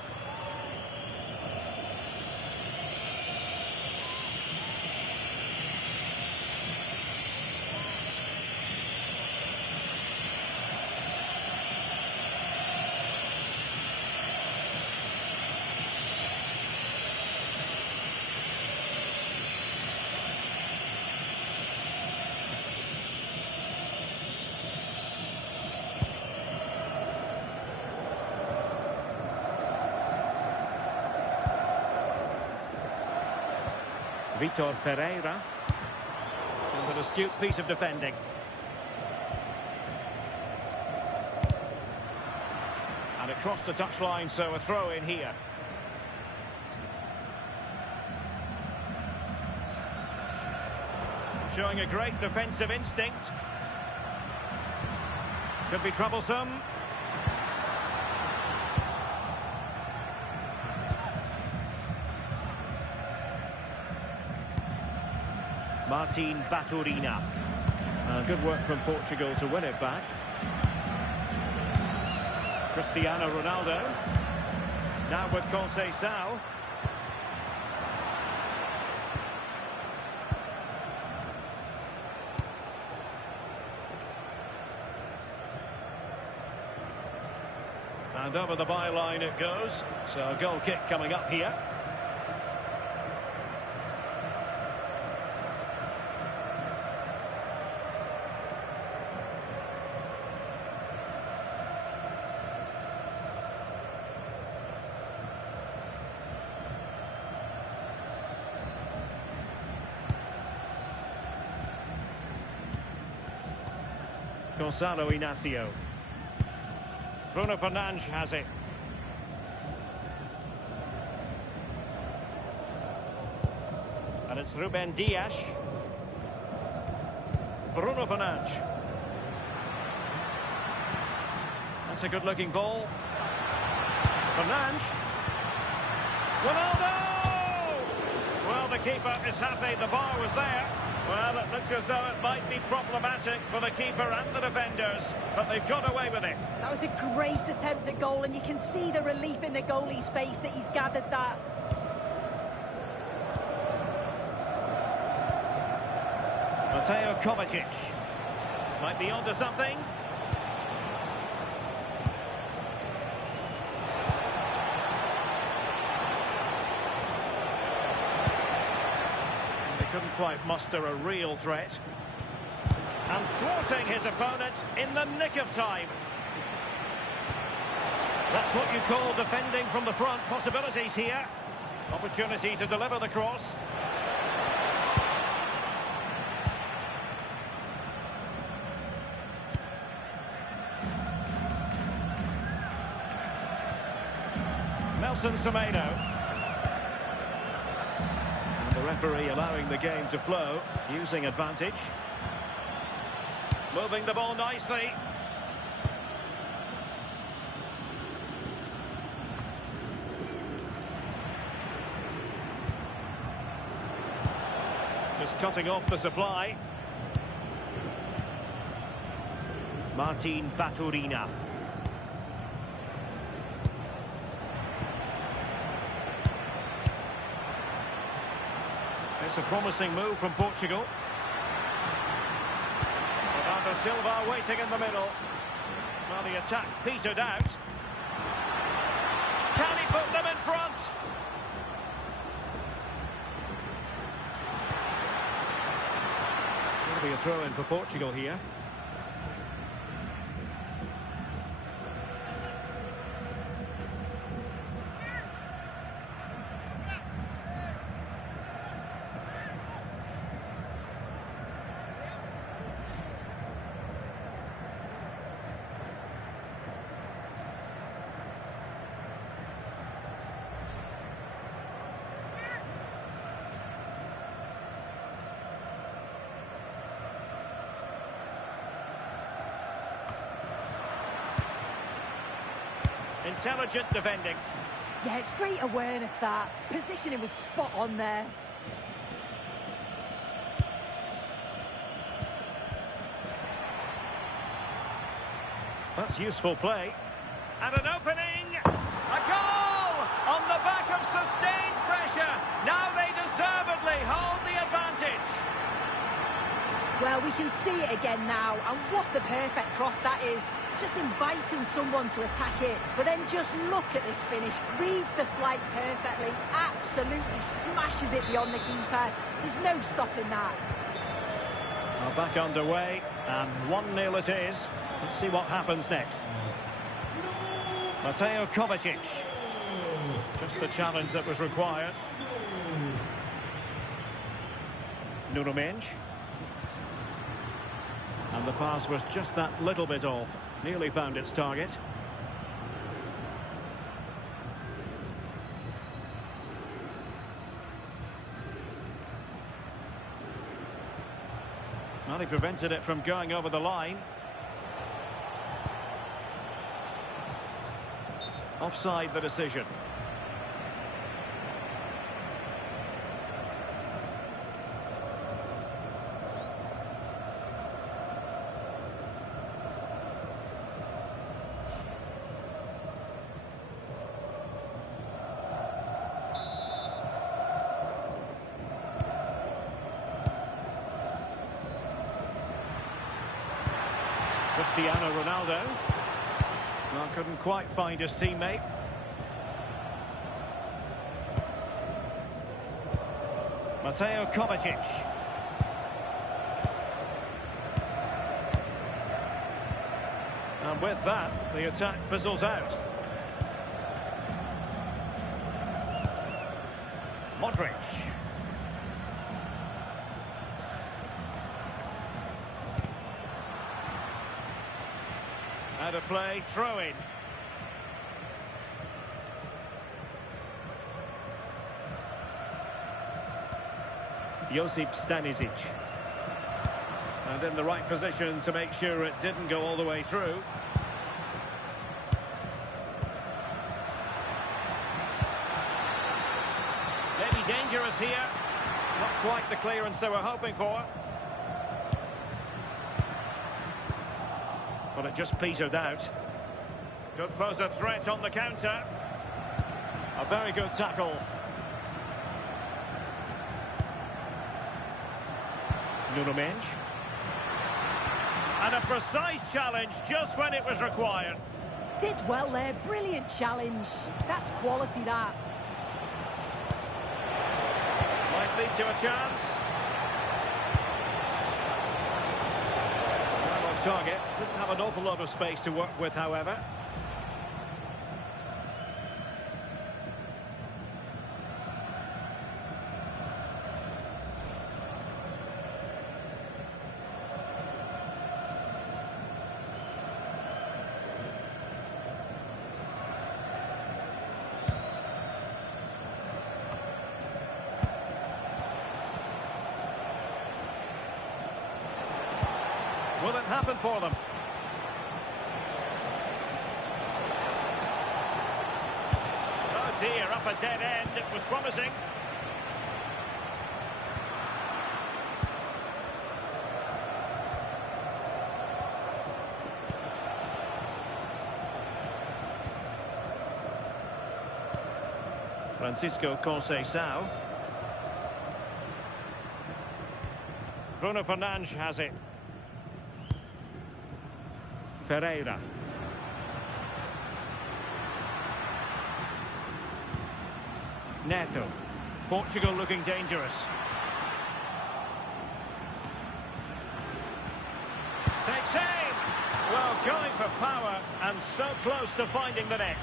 Vitor Ferreira. And an astute piece of defending. And across the touchline, so a throw in here. Showing a great defensive instinct. Could be troublesome. Martin Baturina. Good work from Portugal to win it back. Cristiano Ronaldo. Now with Conceição. And over the byline it goes. So a goal kick coming up here. Gonzalo Inacio. Bruno Fernandes has it. And it's Ruben Dias. Bruno Fernandes. That's a good-looking ball. Fernandes. Ronaldo! Well, the keeper is happy. The bar was there. Well, it looked as though it might be problematic for the keeper and the defenders, but they've got away with it. That was a great attempt at goal, and you can see the relief in the goalie's face that he's gathered that. Mateo Kovacic. Might be onto something. couldn't quite muster a real threat. And thwarting his opponent in the nick of time. That's what you call defending from the front. Possibilities here. Opportunity to deliver the cross. Nelson Semedo. And the referee allowing the game to flow, using advantage. Moving the ball nicely. Just cutting off the supply. Martin Baturina. It's a promising move from Portugal. Bernardo Silva waiting in the middle. Well, the attack petered out. Can he put them in front? It's going to be a throw-in for Portugal here. Intelligent defending. Yeah, it's great awareness, that. Positioning was spot on there. That's useful play. And an opening! A goal! On the back of sustained pressure. Now they deservedly hold the advantage. Well, we can see it again now, and what a perfect cross that is. It's just inviting someone to attack it, but then just look at this finish. Reads the flight perfectly, absolutely smashes it beyond the keeper. There's no stopping that. Well, back underway, and 1-0 it is. Let's see what happens next. Mateo Kovacic. Just the challenge that was required. Nuno Mendes. And the pass was just that little bit off. Nearly found its target. Well, he prevented it from going over the line. Offside the decision. Cristiano Ronaldo. Well, couldn't quite find his teammate. Mateo Kovacic. And with that, the attack fizzles out. Modric. Out of play, throw in. Josip Stanisic. And in the right position to make sure it didn't go all the way through. Maybe dangerous here. Not quite the clearance they were hoping for. But it just petered out. Could pose a threat on the counter. A very good tackle. Nuno Mendes. And a precise challenge just when it was required. Did well there, brilliant challenge. That's quality, that. Might lead to a chance. off target. Didn't have an awful lot of space to work with, however. Will it happen for them? Oh dear, up a dead end. It was promising. Francisco Conceição. Bruno Fernandes has it. Ferreira. Neto. Portugal looking dangerous. Takes aim. Well, going for power and so close to finding the net.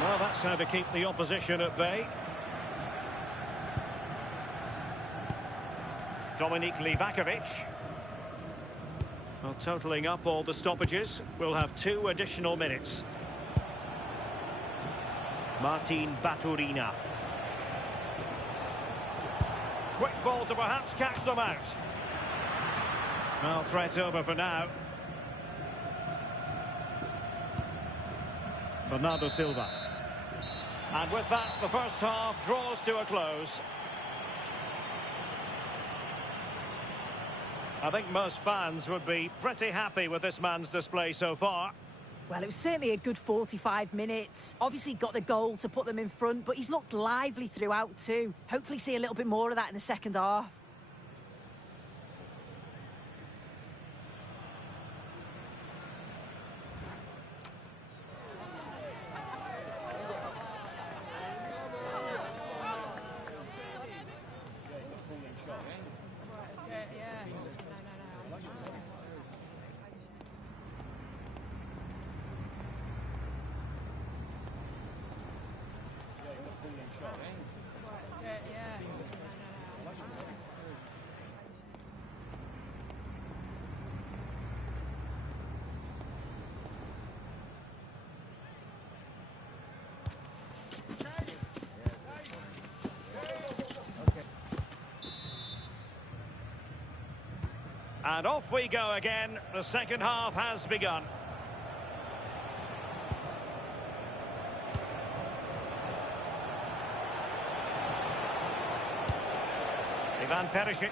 Well, that's how to keep the opposition at bay. Dominic Livakovic. Well, totalling up all the stoppages, we'll have 2 additional minutes. Martin Baturina. Quick ball to perhaps catch them out. Well, threat over for now. Bernardo Silva. And with that, the first half draws to a close. I think most fans would be pretty happy with this man's display so far. Well, it was certainly a good 45 minutes. Obviously got the goal to put them in front, but he's looked lively throughout too. Hopefully see a little bit more of that in the second half. And off we go again. The second half has begun. Ivan Perisic.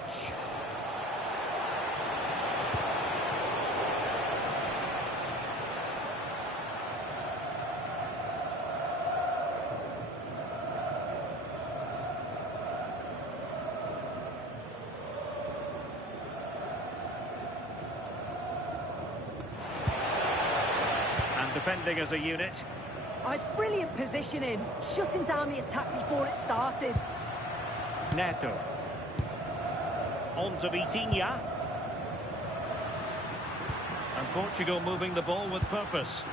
And defending as a unit. Oh, it's brilliant positioning, shutting down the attack before it started. Neto. On to Vitinha. And Portugal moving the ball with purpose.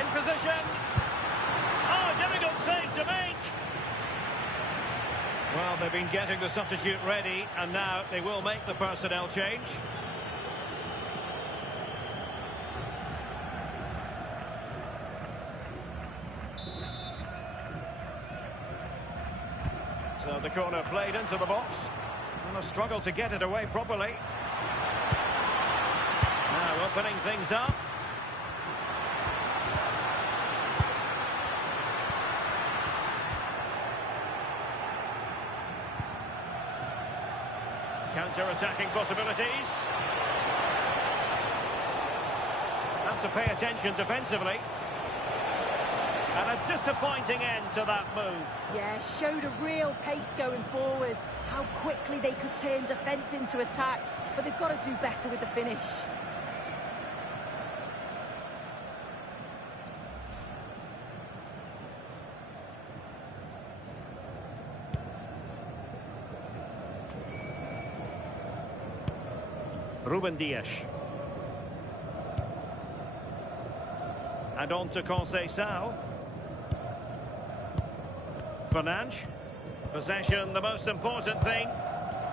In position. Oh, difficult save to make. Well, they've been getting the substitute ready, and now they will make the personnel change. So the corner played into the box. And a struggle to get it away properly. Now opening things up. Counter-attacking possibilities. have to pay attention defensively. And a disappointing end to that move. Yeah, showed a real pace going forward. How quickly they could turn defence into attack. But they've got to do better with the finish. Ruben Dias. And on to Conceição. Fernandes. Possession, the most important thing.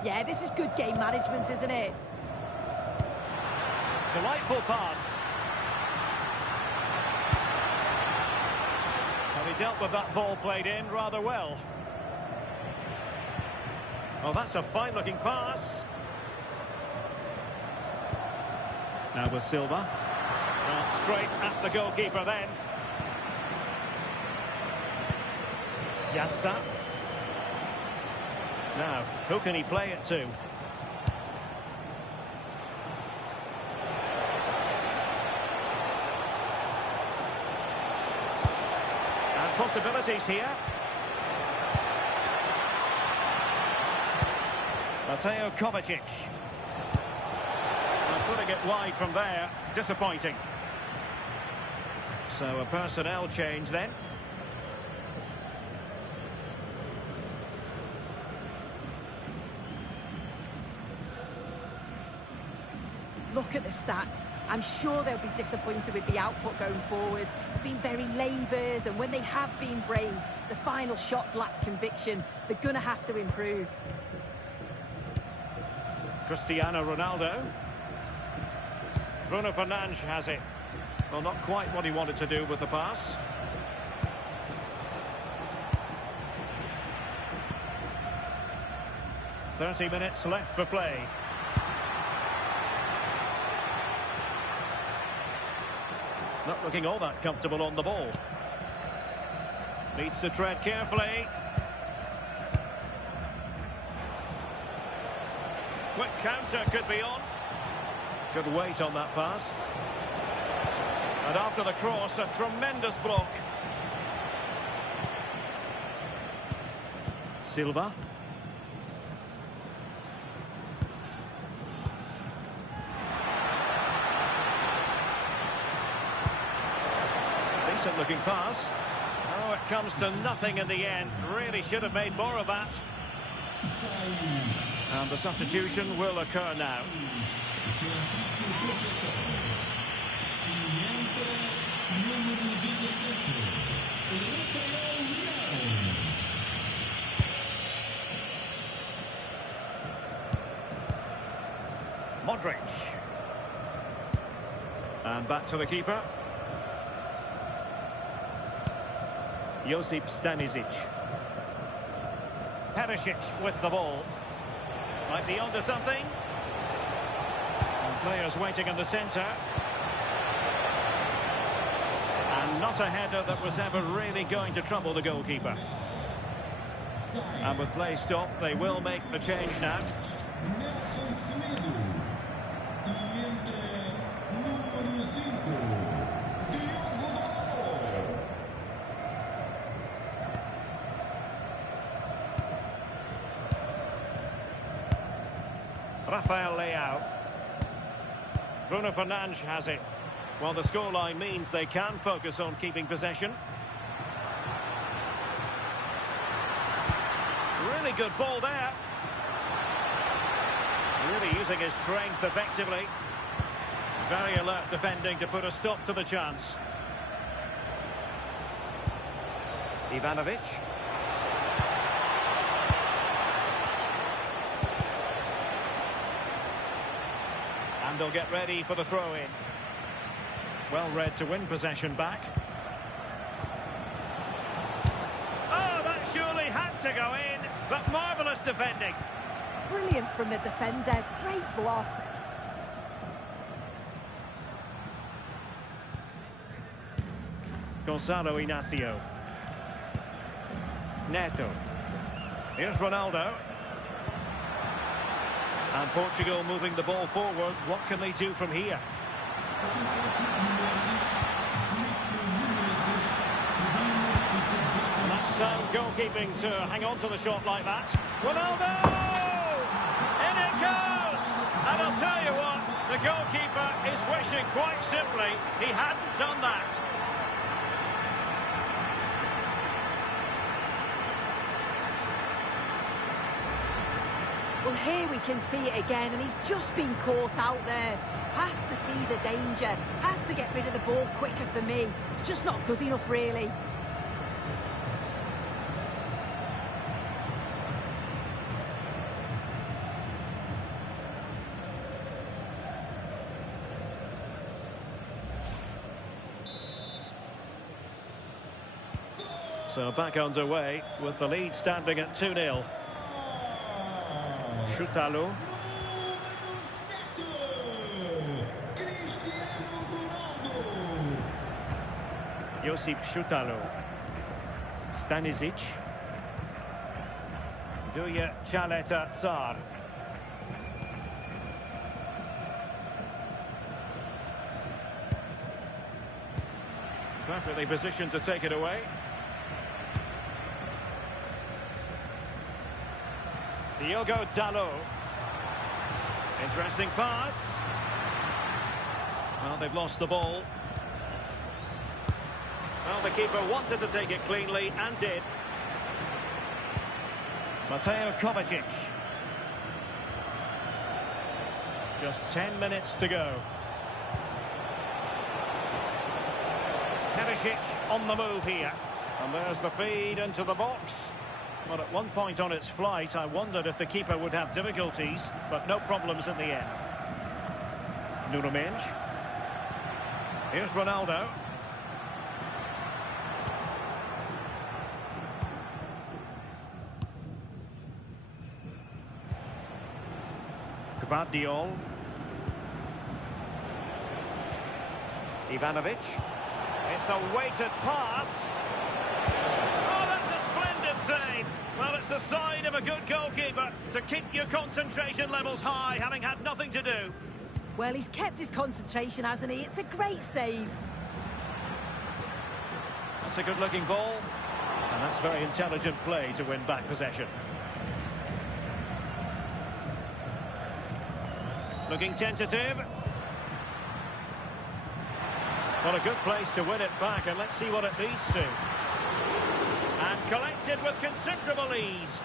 Yeah, this is good game management, isn't it? Delightful pass. Well, he dealt with that ball played in rather well. Well, that's a fine-looking pass. Now with Silva. Straight at the goalkeeper then. Yatsa. Now, who can he play it to? And possibilities here. Mateo Kovacic. Putting it wide from there, disappointing. So a personnel change then. Look at the stats. I'm sure they'll be disappointed with the output going forward. It's been very laboured, and when they have been brave, the final shots lacked conviction. They're going to have to improve. Cristiano Ronaldo. Bruno Fernandes has it. Well, not quite what he wanted to do with the pass. "30 minutes left for play. Not looking all that comfortable on the ball. Needs to tread carefully. Quick counter could be on. Good weight on that pass. And after the cross, a tremendous block. Silva. Decent looking pass. Oh, it comes to nothing in the end. Really should have made more of that. And the substitution will occur now. Modric. And back to the keeper. Josip Stanisic. Perisic with the ball. Might be onto something. And players waiting in the centre. And not a header that was ever really going to trouble the goalkeeper. And with play stopped, they will make the change now. Rafael Leao. Bruno Fernandes has it. Well, the scoreline means they can focus on keeping possession. Really good ball there. Really using his strength effectively. Very alert defending to put a stop to the chance. Ivanovic. And they'll get ready for the throw-in. Well read to win possession back. Oh, that surely had to go in, but marvellous defending. Brilliant from the defender. Great block. Gonzalo Inacio. Neto. Here's Ronaldo. And Portugal moving the ball forward. What can they do from here? And that's sound goalkeeping to hang on to the shot like that. Ronaldo! In it goes! And I'll tell you what, the goalkeeper is wishing quite simply he hadn't done that. Well, here we can see it again, and he's just been caught out there. Has to see the danger, has to get rid of the ball quicker for me. It's just not good enough, really. So back underway with the lead standing at 2-0. Shutalo. Josip Shutalo. Stanisic. Duja Chaleta Tsar. Perfectly positioned to take it away. Diogo Dalot. Interesting pass. Well, they've lost the ball. Well, the keeper wanted to take it cleanly and did. Mateo Kovacic. Just 10 minutes to go. Perisic on the move here. And there's the feed into the box. But at one point on its flight, I wondered if the keeper would have difficulties, but no problems in the end. Nuno Mendes. Here's Ronaldo. Gvardiol. Ivanovic. It's a weighted pass. Oh, that's a splendid save. Well, it's the sign of a good goalkeeper to keep your concentration levels high, having had nothing to do. Well, he's kept his concentration, hasn't he? It's a great save. That's a good-looking ball. And that's very intelligent play to win back possession. Looking tentative. Well, a good place to win it back, and let's see what it leads to. And collected with considerable ease.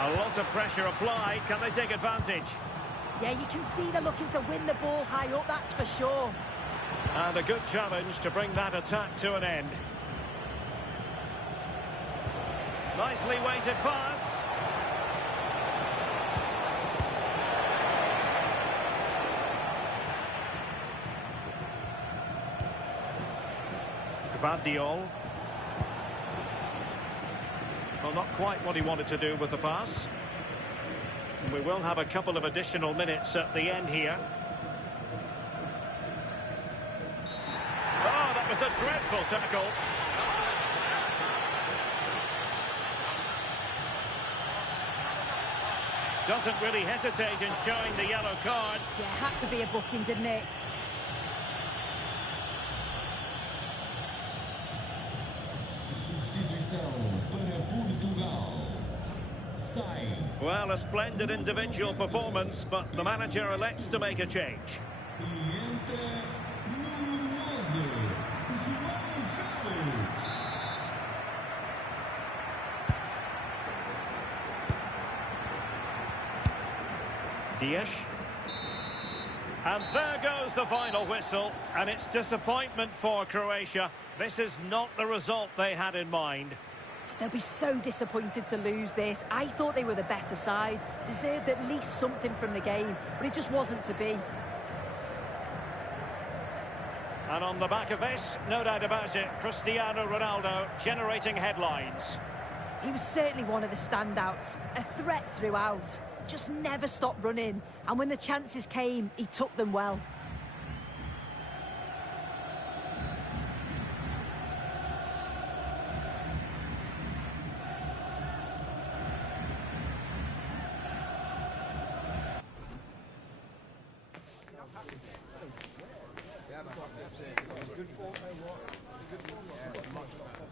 A lot of pressure applied. Can they take advantage? Yeah, you can see they're looking to win the ball high up, that's for sure. And a good challenge to bring that attack to an end. Nicely weighted pass. Gvardiol. Well, not quite what he wanted to do with the pass. We will have a couple of additional minutes at the end here. Oh, that was a dreadful tackle. Doesn't really hesitate in showing the yellow card. Yeah, had to be a booking, didn't it? Well, a splendid individual performance, but the manager elects to make a change. Dias. And there goes the final whistle, and it's disappointment for Croatia. This is not the result they had in mind. They'll be so disappointed to lose this. I thought they were the better side, deserved at least something from the game, but it just wasn't to be. And on the back of this, no doubt about it, Cristiano Ronaldo generating headlines. He was certainly one of the standouts, a threat throughout, just never stopped running, and when the chances came, he took them well. Good form, good form. Much better.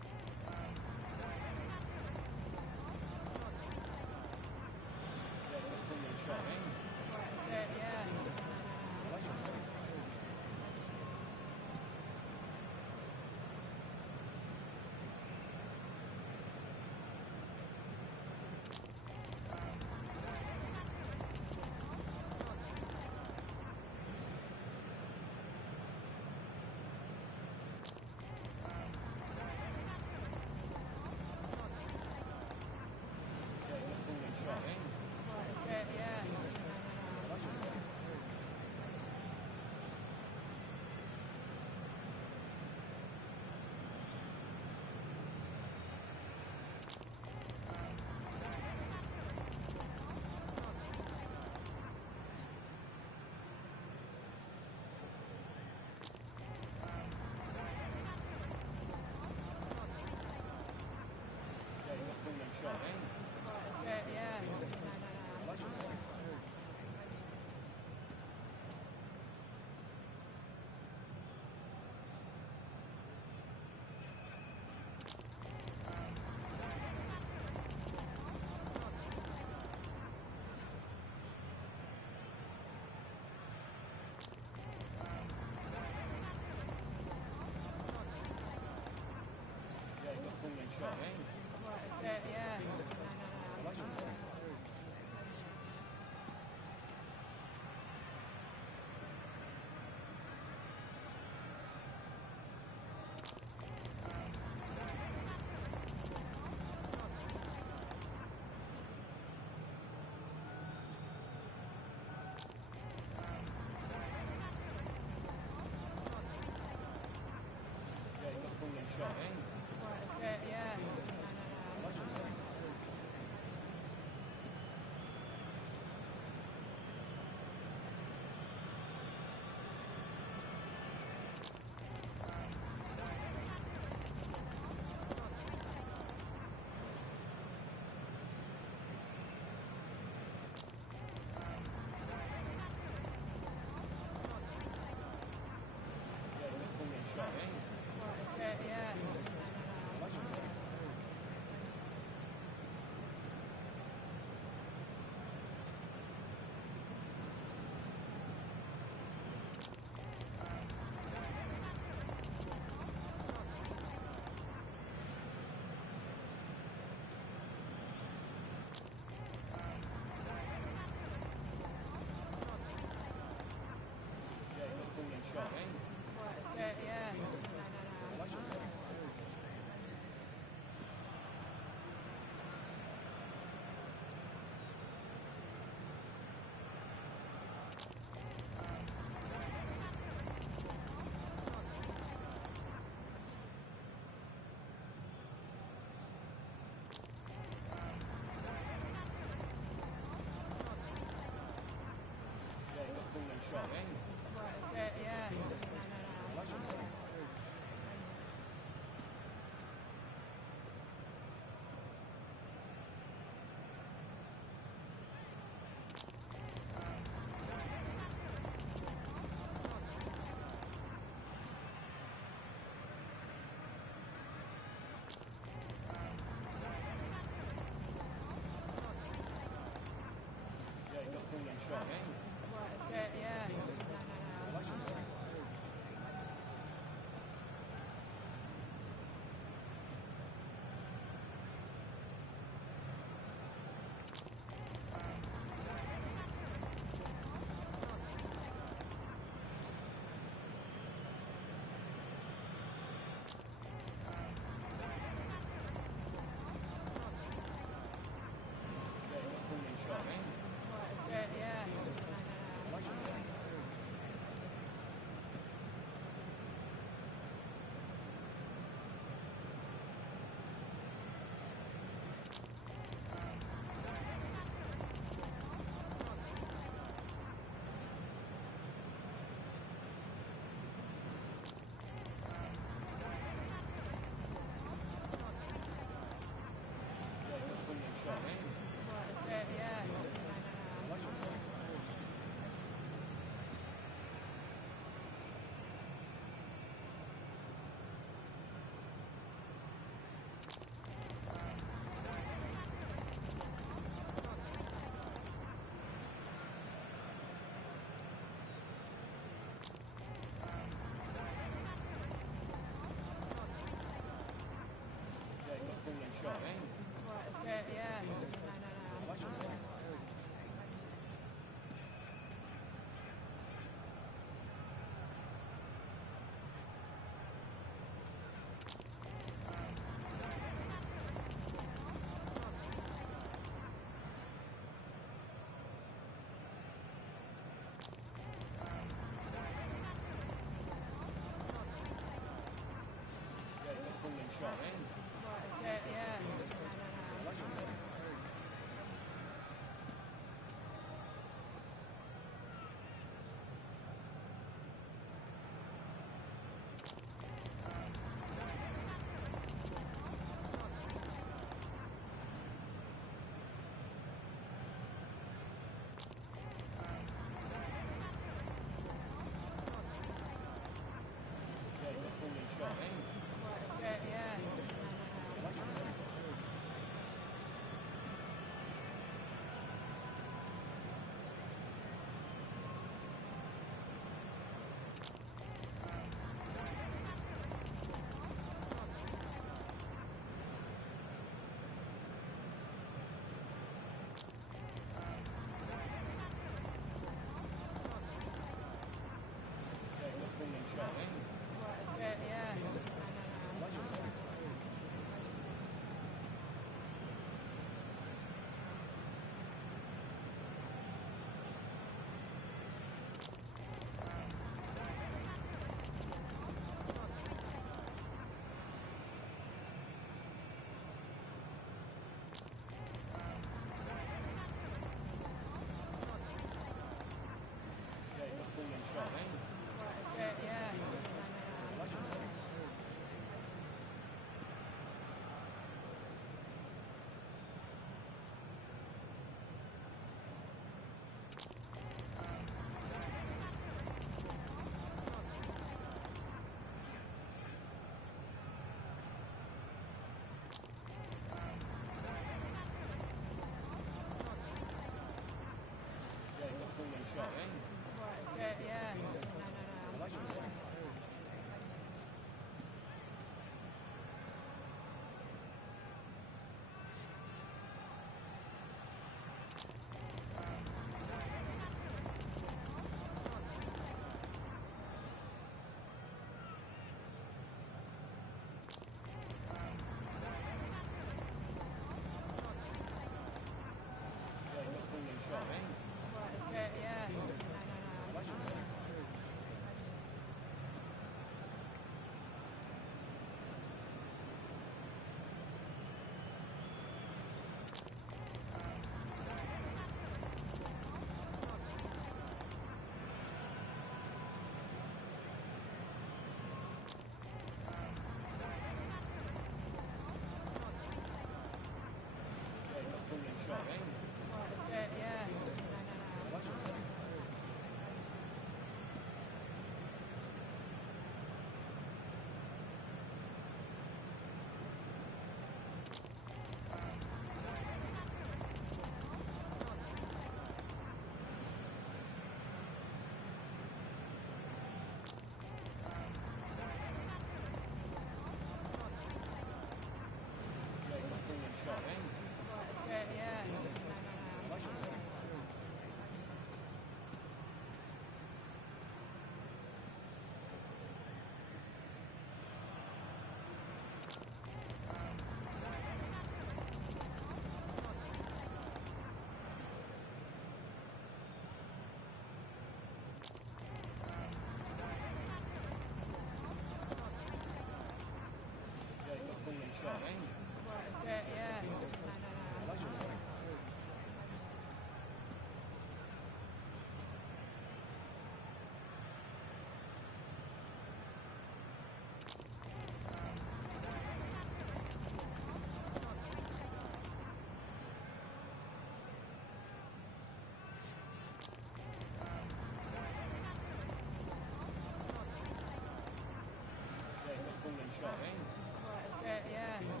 Right, okay, yeah.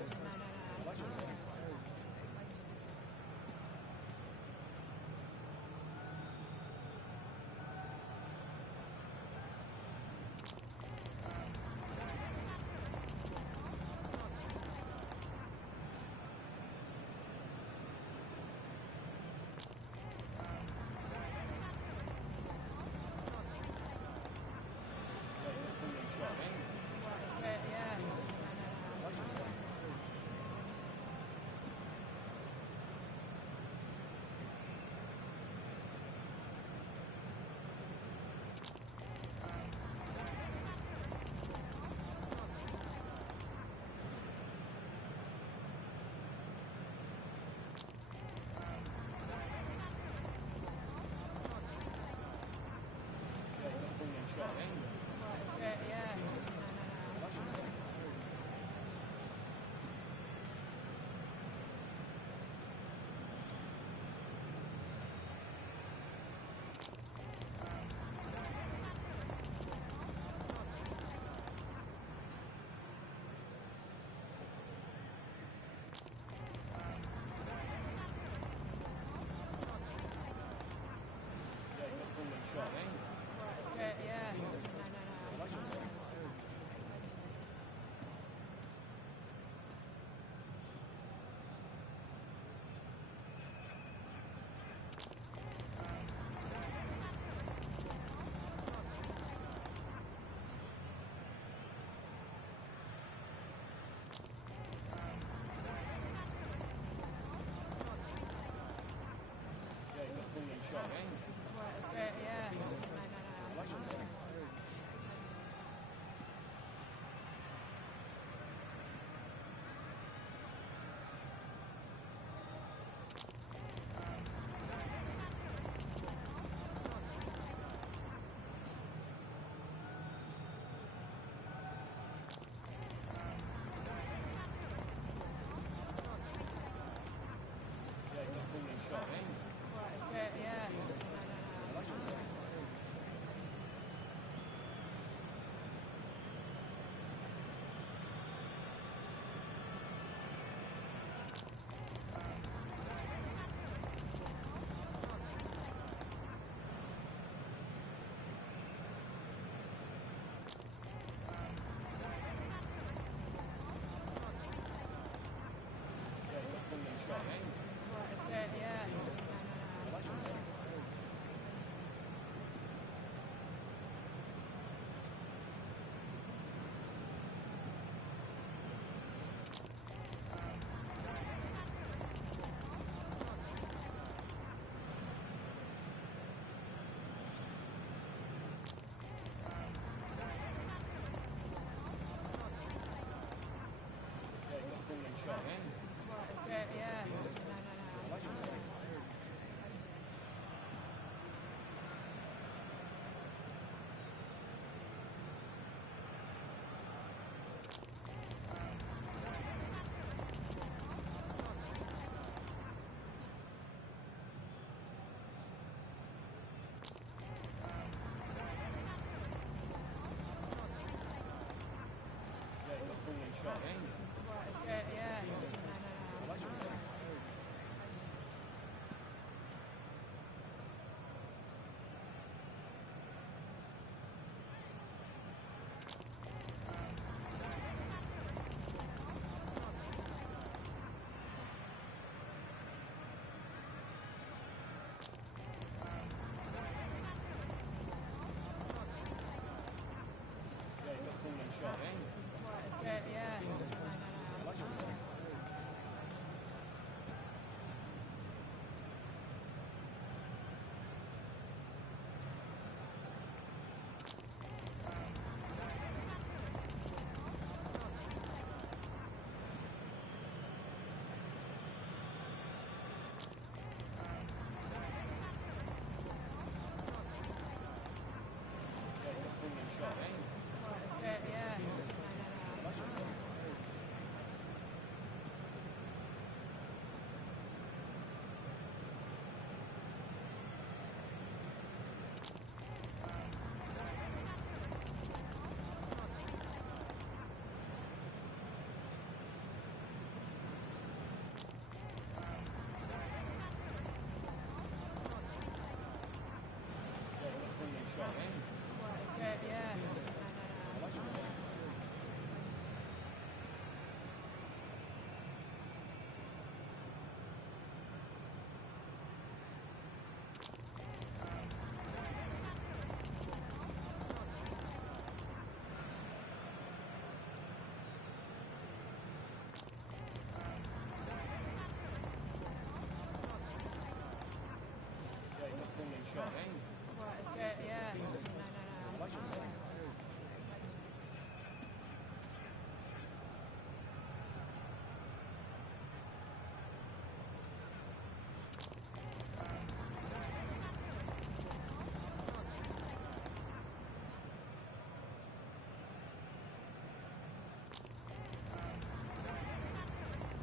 shot, eh? Right, okay, yeah. No. Shot,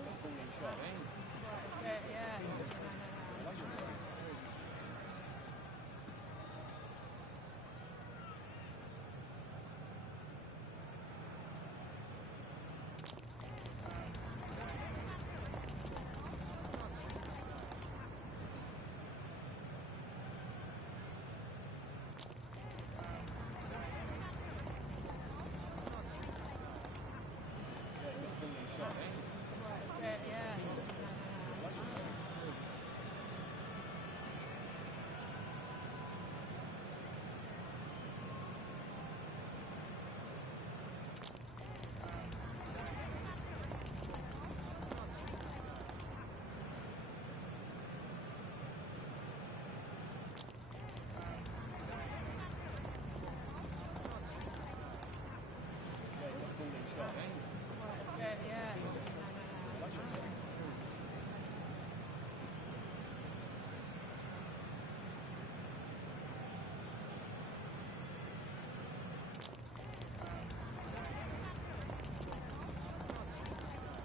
eh? Right, okay, yeah. No. Shot, eh? Right, okay, yeah. No. Shot, eh? Right, okay, yeah. No. Shot, eh?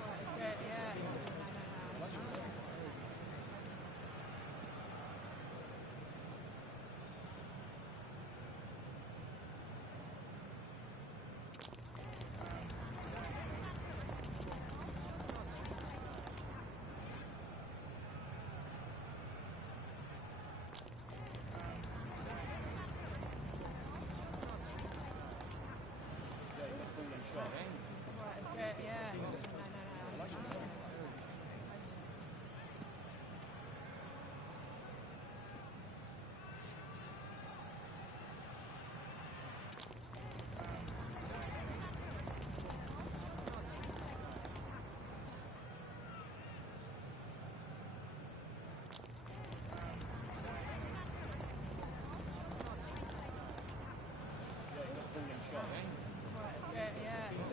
Right, okay, yeah. No. Shot, eh? Right, okay, yeah. No. Shot, eh? Right, okay, yeah. No.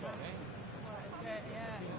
Shot, eh? Right, okay, yeah. No.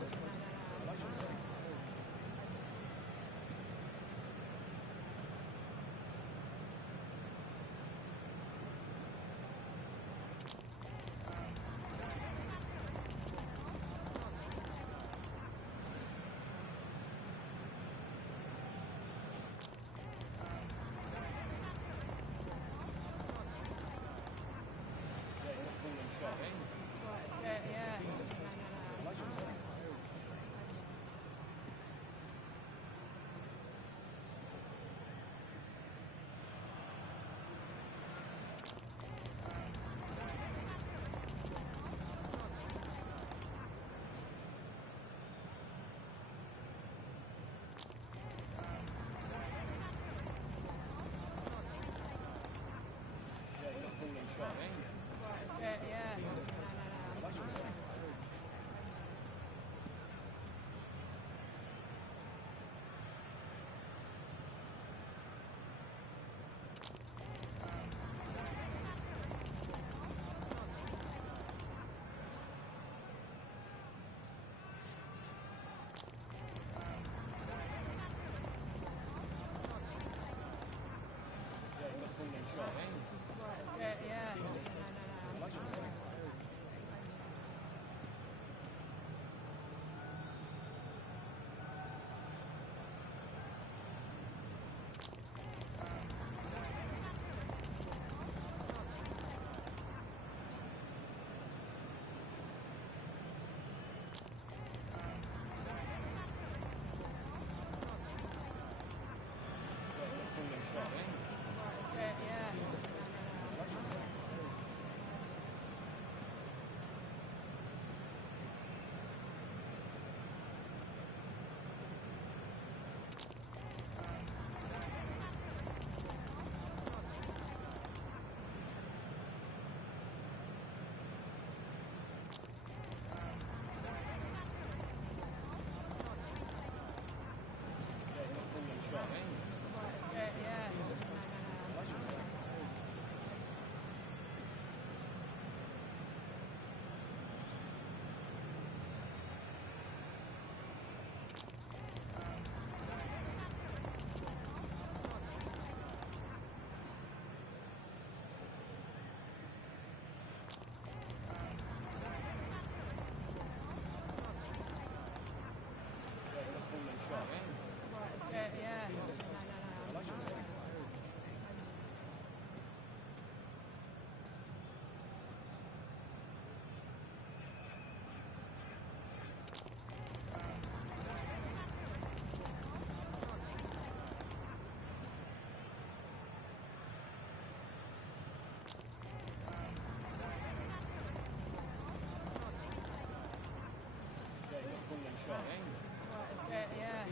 shot, eh? Right, a bit, yeah.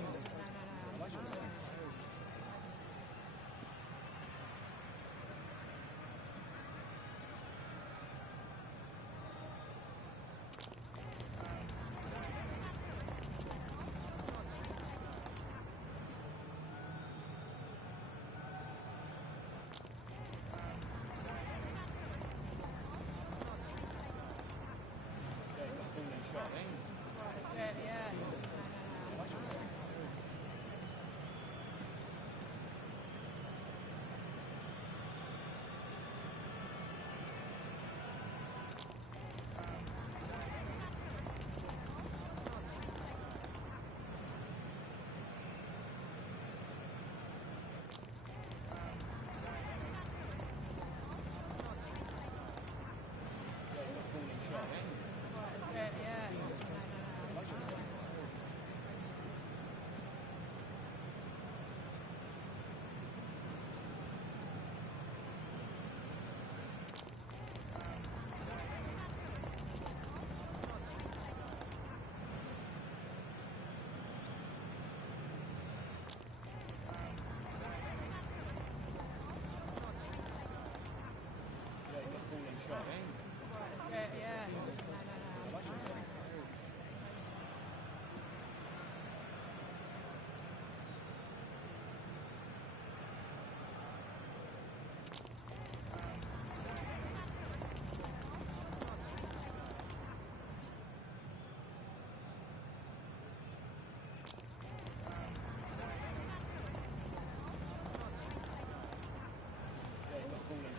Shot, eh? Right, a bit, yeah. Shot, eh? Right, a bit, yeah.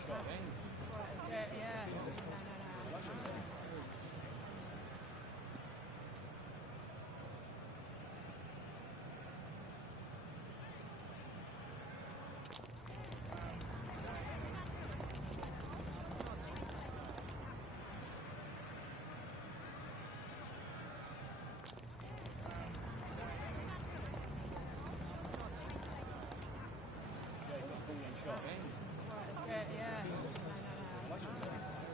Shot, eh? Right, a bit, yeah. Shot, eh? Right, a bit, yeah.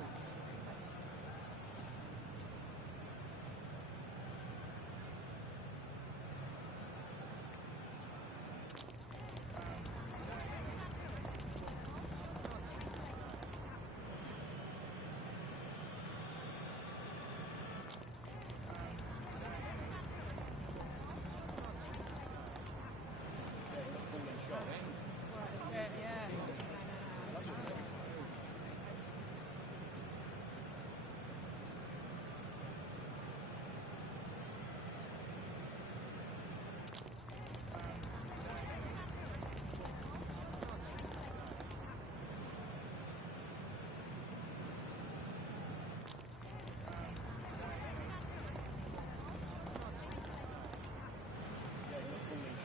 Shot, eh? Right, a bit, yeah. Shot, eh? Right, a bit, yeah.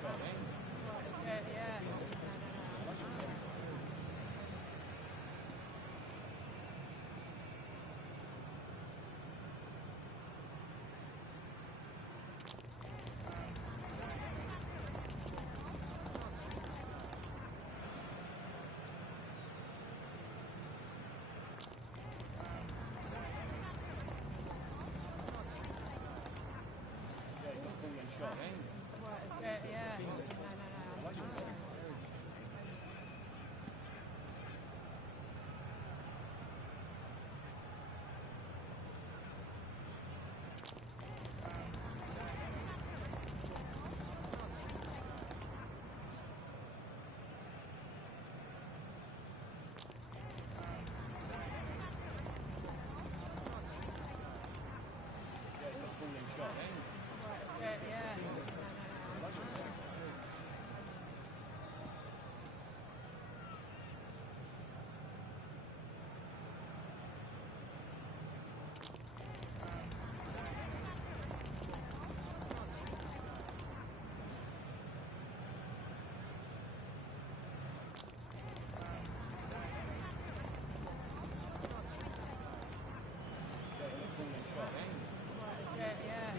Shot, eh? Right, a bit, yeah. Shot, eh? Right, a bit, yeah. Shot, eh? Right, a bit, yeah. Shot, eh? Right, a bit, yeah.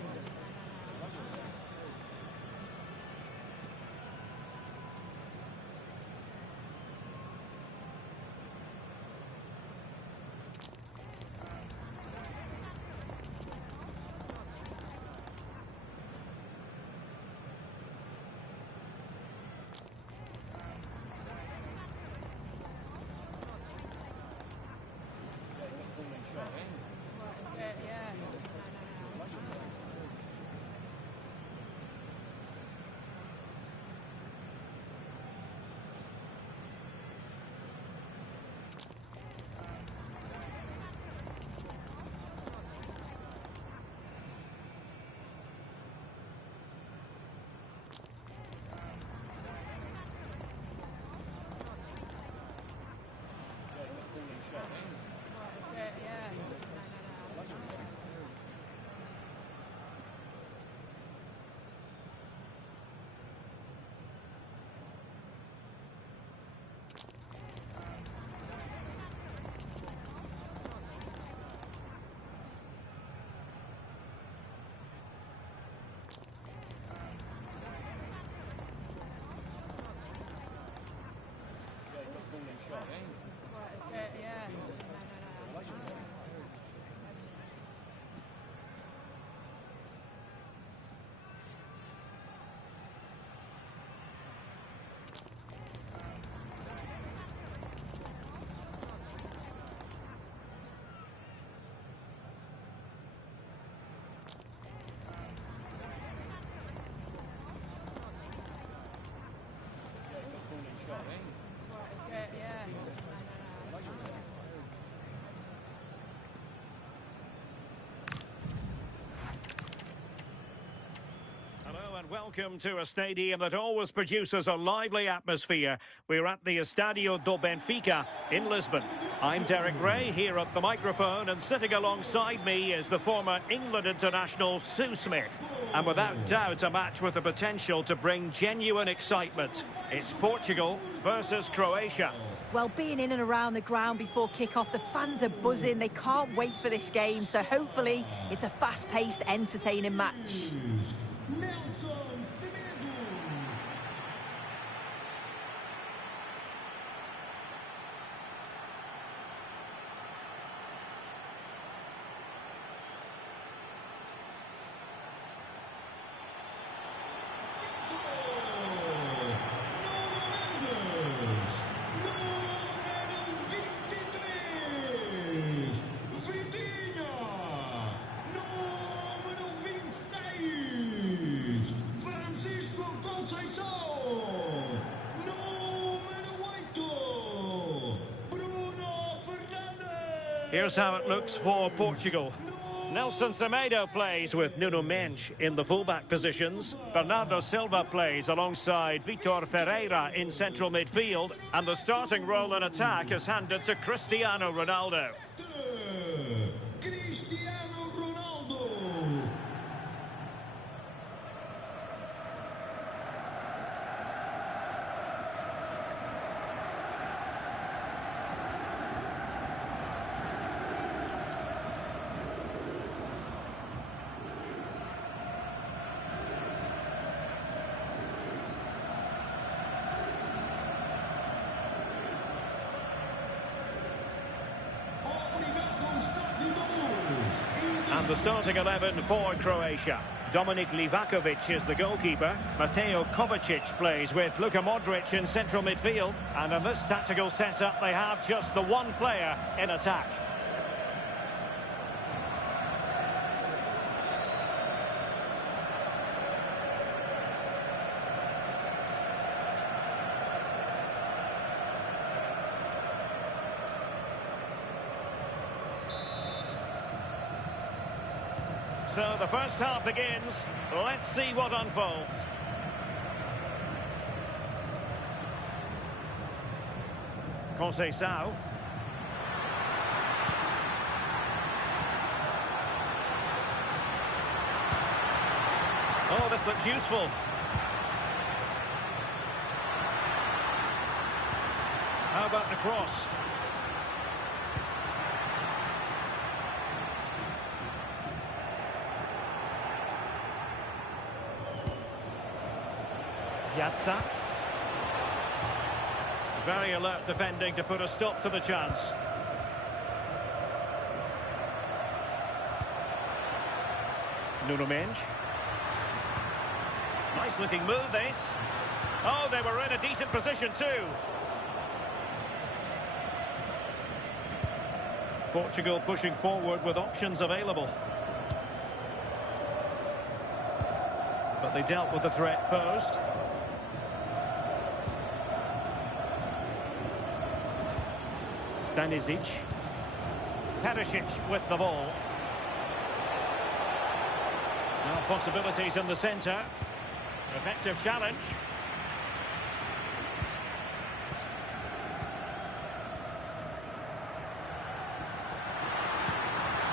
And welcome to a stadium that always produces a lively atmosphere. We're at the Estadio do Benfica in Lisbon. I'm Derek Ray here at the microphone, and sitting alongside me is the former England international Sue Smith. And without doubt, a match with the potential to bring genuine excitement. It's Portugal versus Croatia. Well, being in and around the ground before kick-off, the fans are buzzing. They can't wait for this game, so hopefully it's a fast-paced, entertaining match. Here's how it looks for Portugal. Nelson Semedo plays with Nuno Mendes in the fullback positions. Bernardo Silva plays alongside Vitor Ferreira in central midfield. And the starting role in attack is handed to Cristiano Ronaldo. Cristiano Ronaldo. And the starting 11 for Croatia. Dominik Livakovic is the goalkeeper. Mateo Kovacic plays with Luka Modric in central midfield. And in this tactical setup, they have just the one player in attack. So the first half begins. Let's see what unfolds. Conceição. Oh, this looks useful. How about the cross? Piazza. Very alert defending to put a stop to the chance. Nuno Mendes. Nice looking move this. Oh, they were in a decent position too. Portugal pushing forward with options available. But they dealt with the threat posed. Stanisic. Perisic with the ball. Now possibilities in the centre. Effective challenge.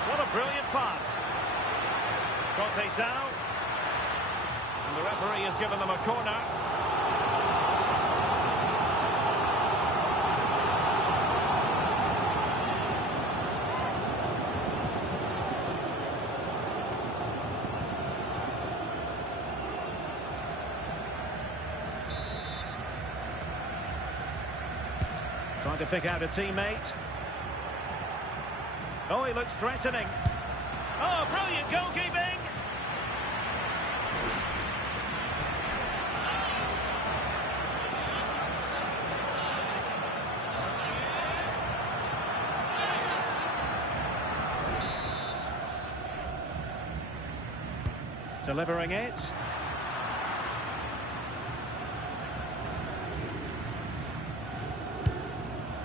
What a brilliant pass. Conceição. And the referee has given them a corner. Trying to pick out a teammate. Oh, he looks threatening. Oh, brilliant goalkeeping! Delivering it.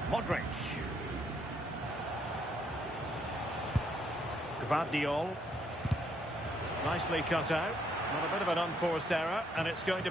Modric. Gvardiol. Nicely cut out. Well, a bit of an unforced error, and it's going to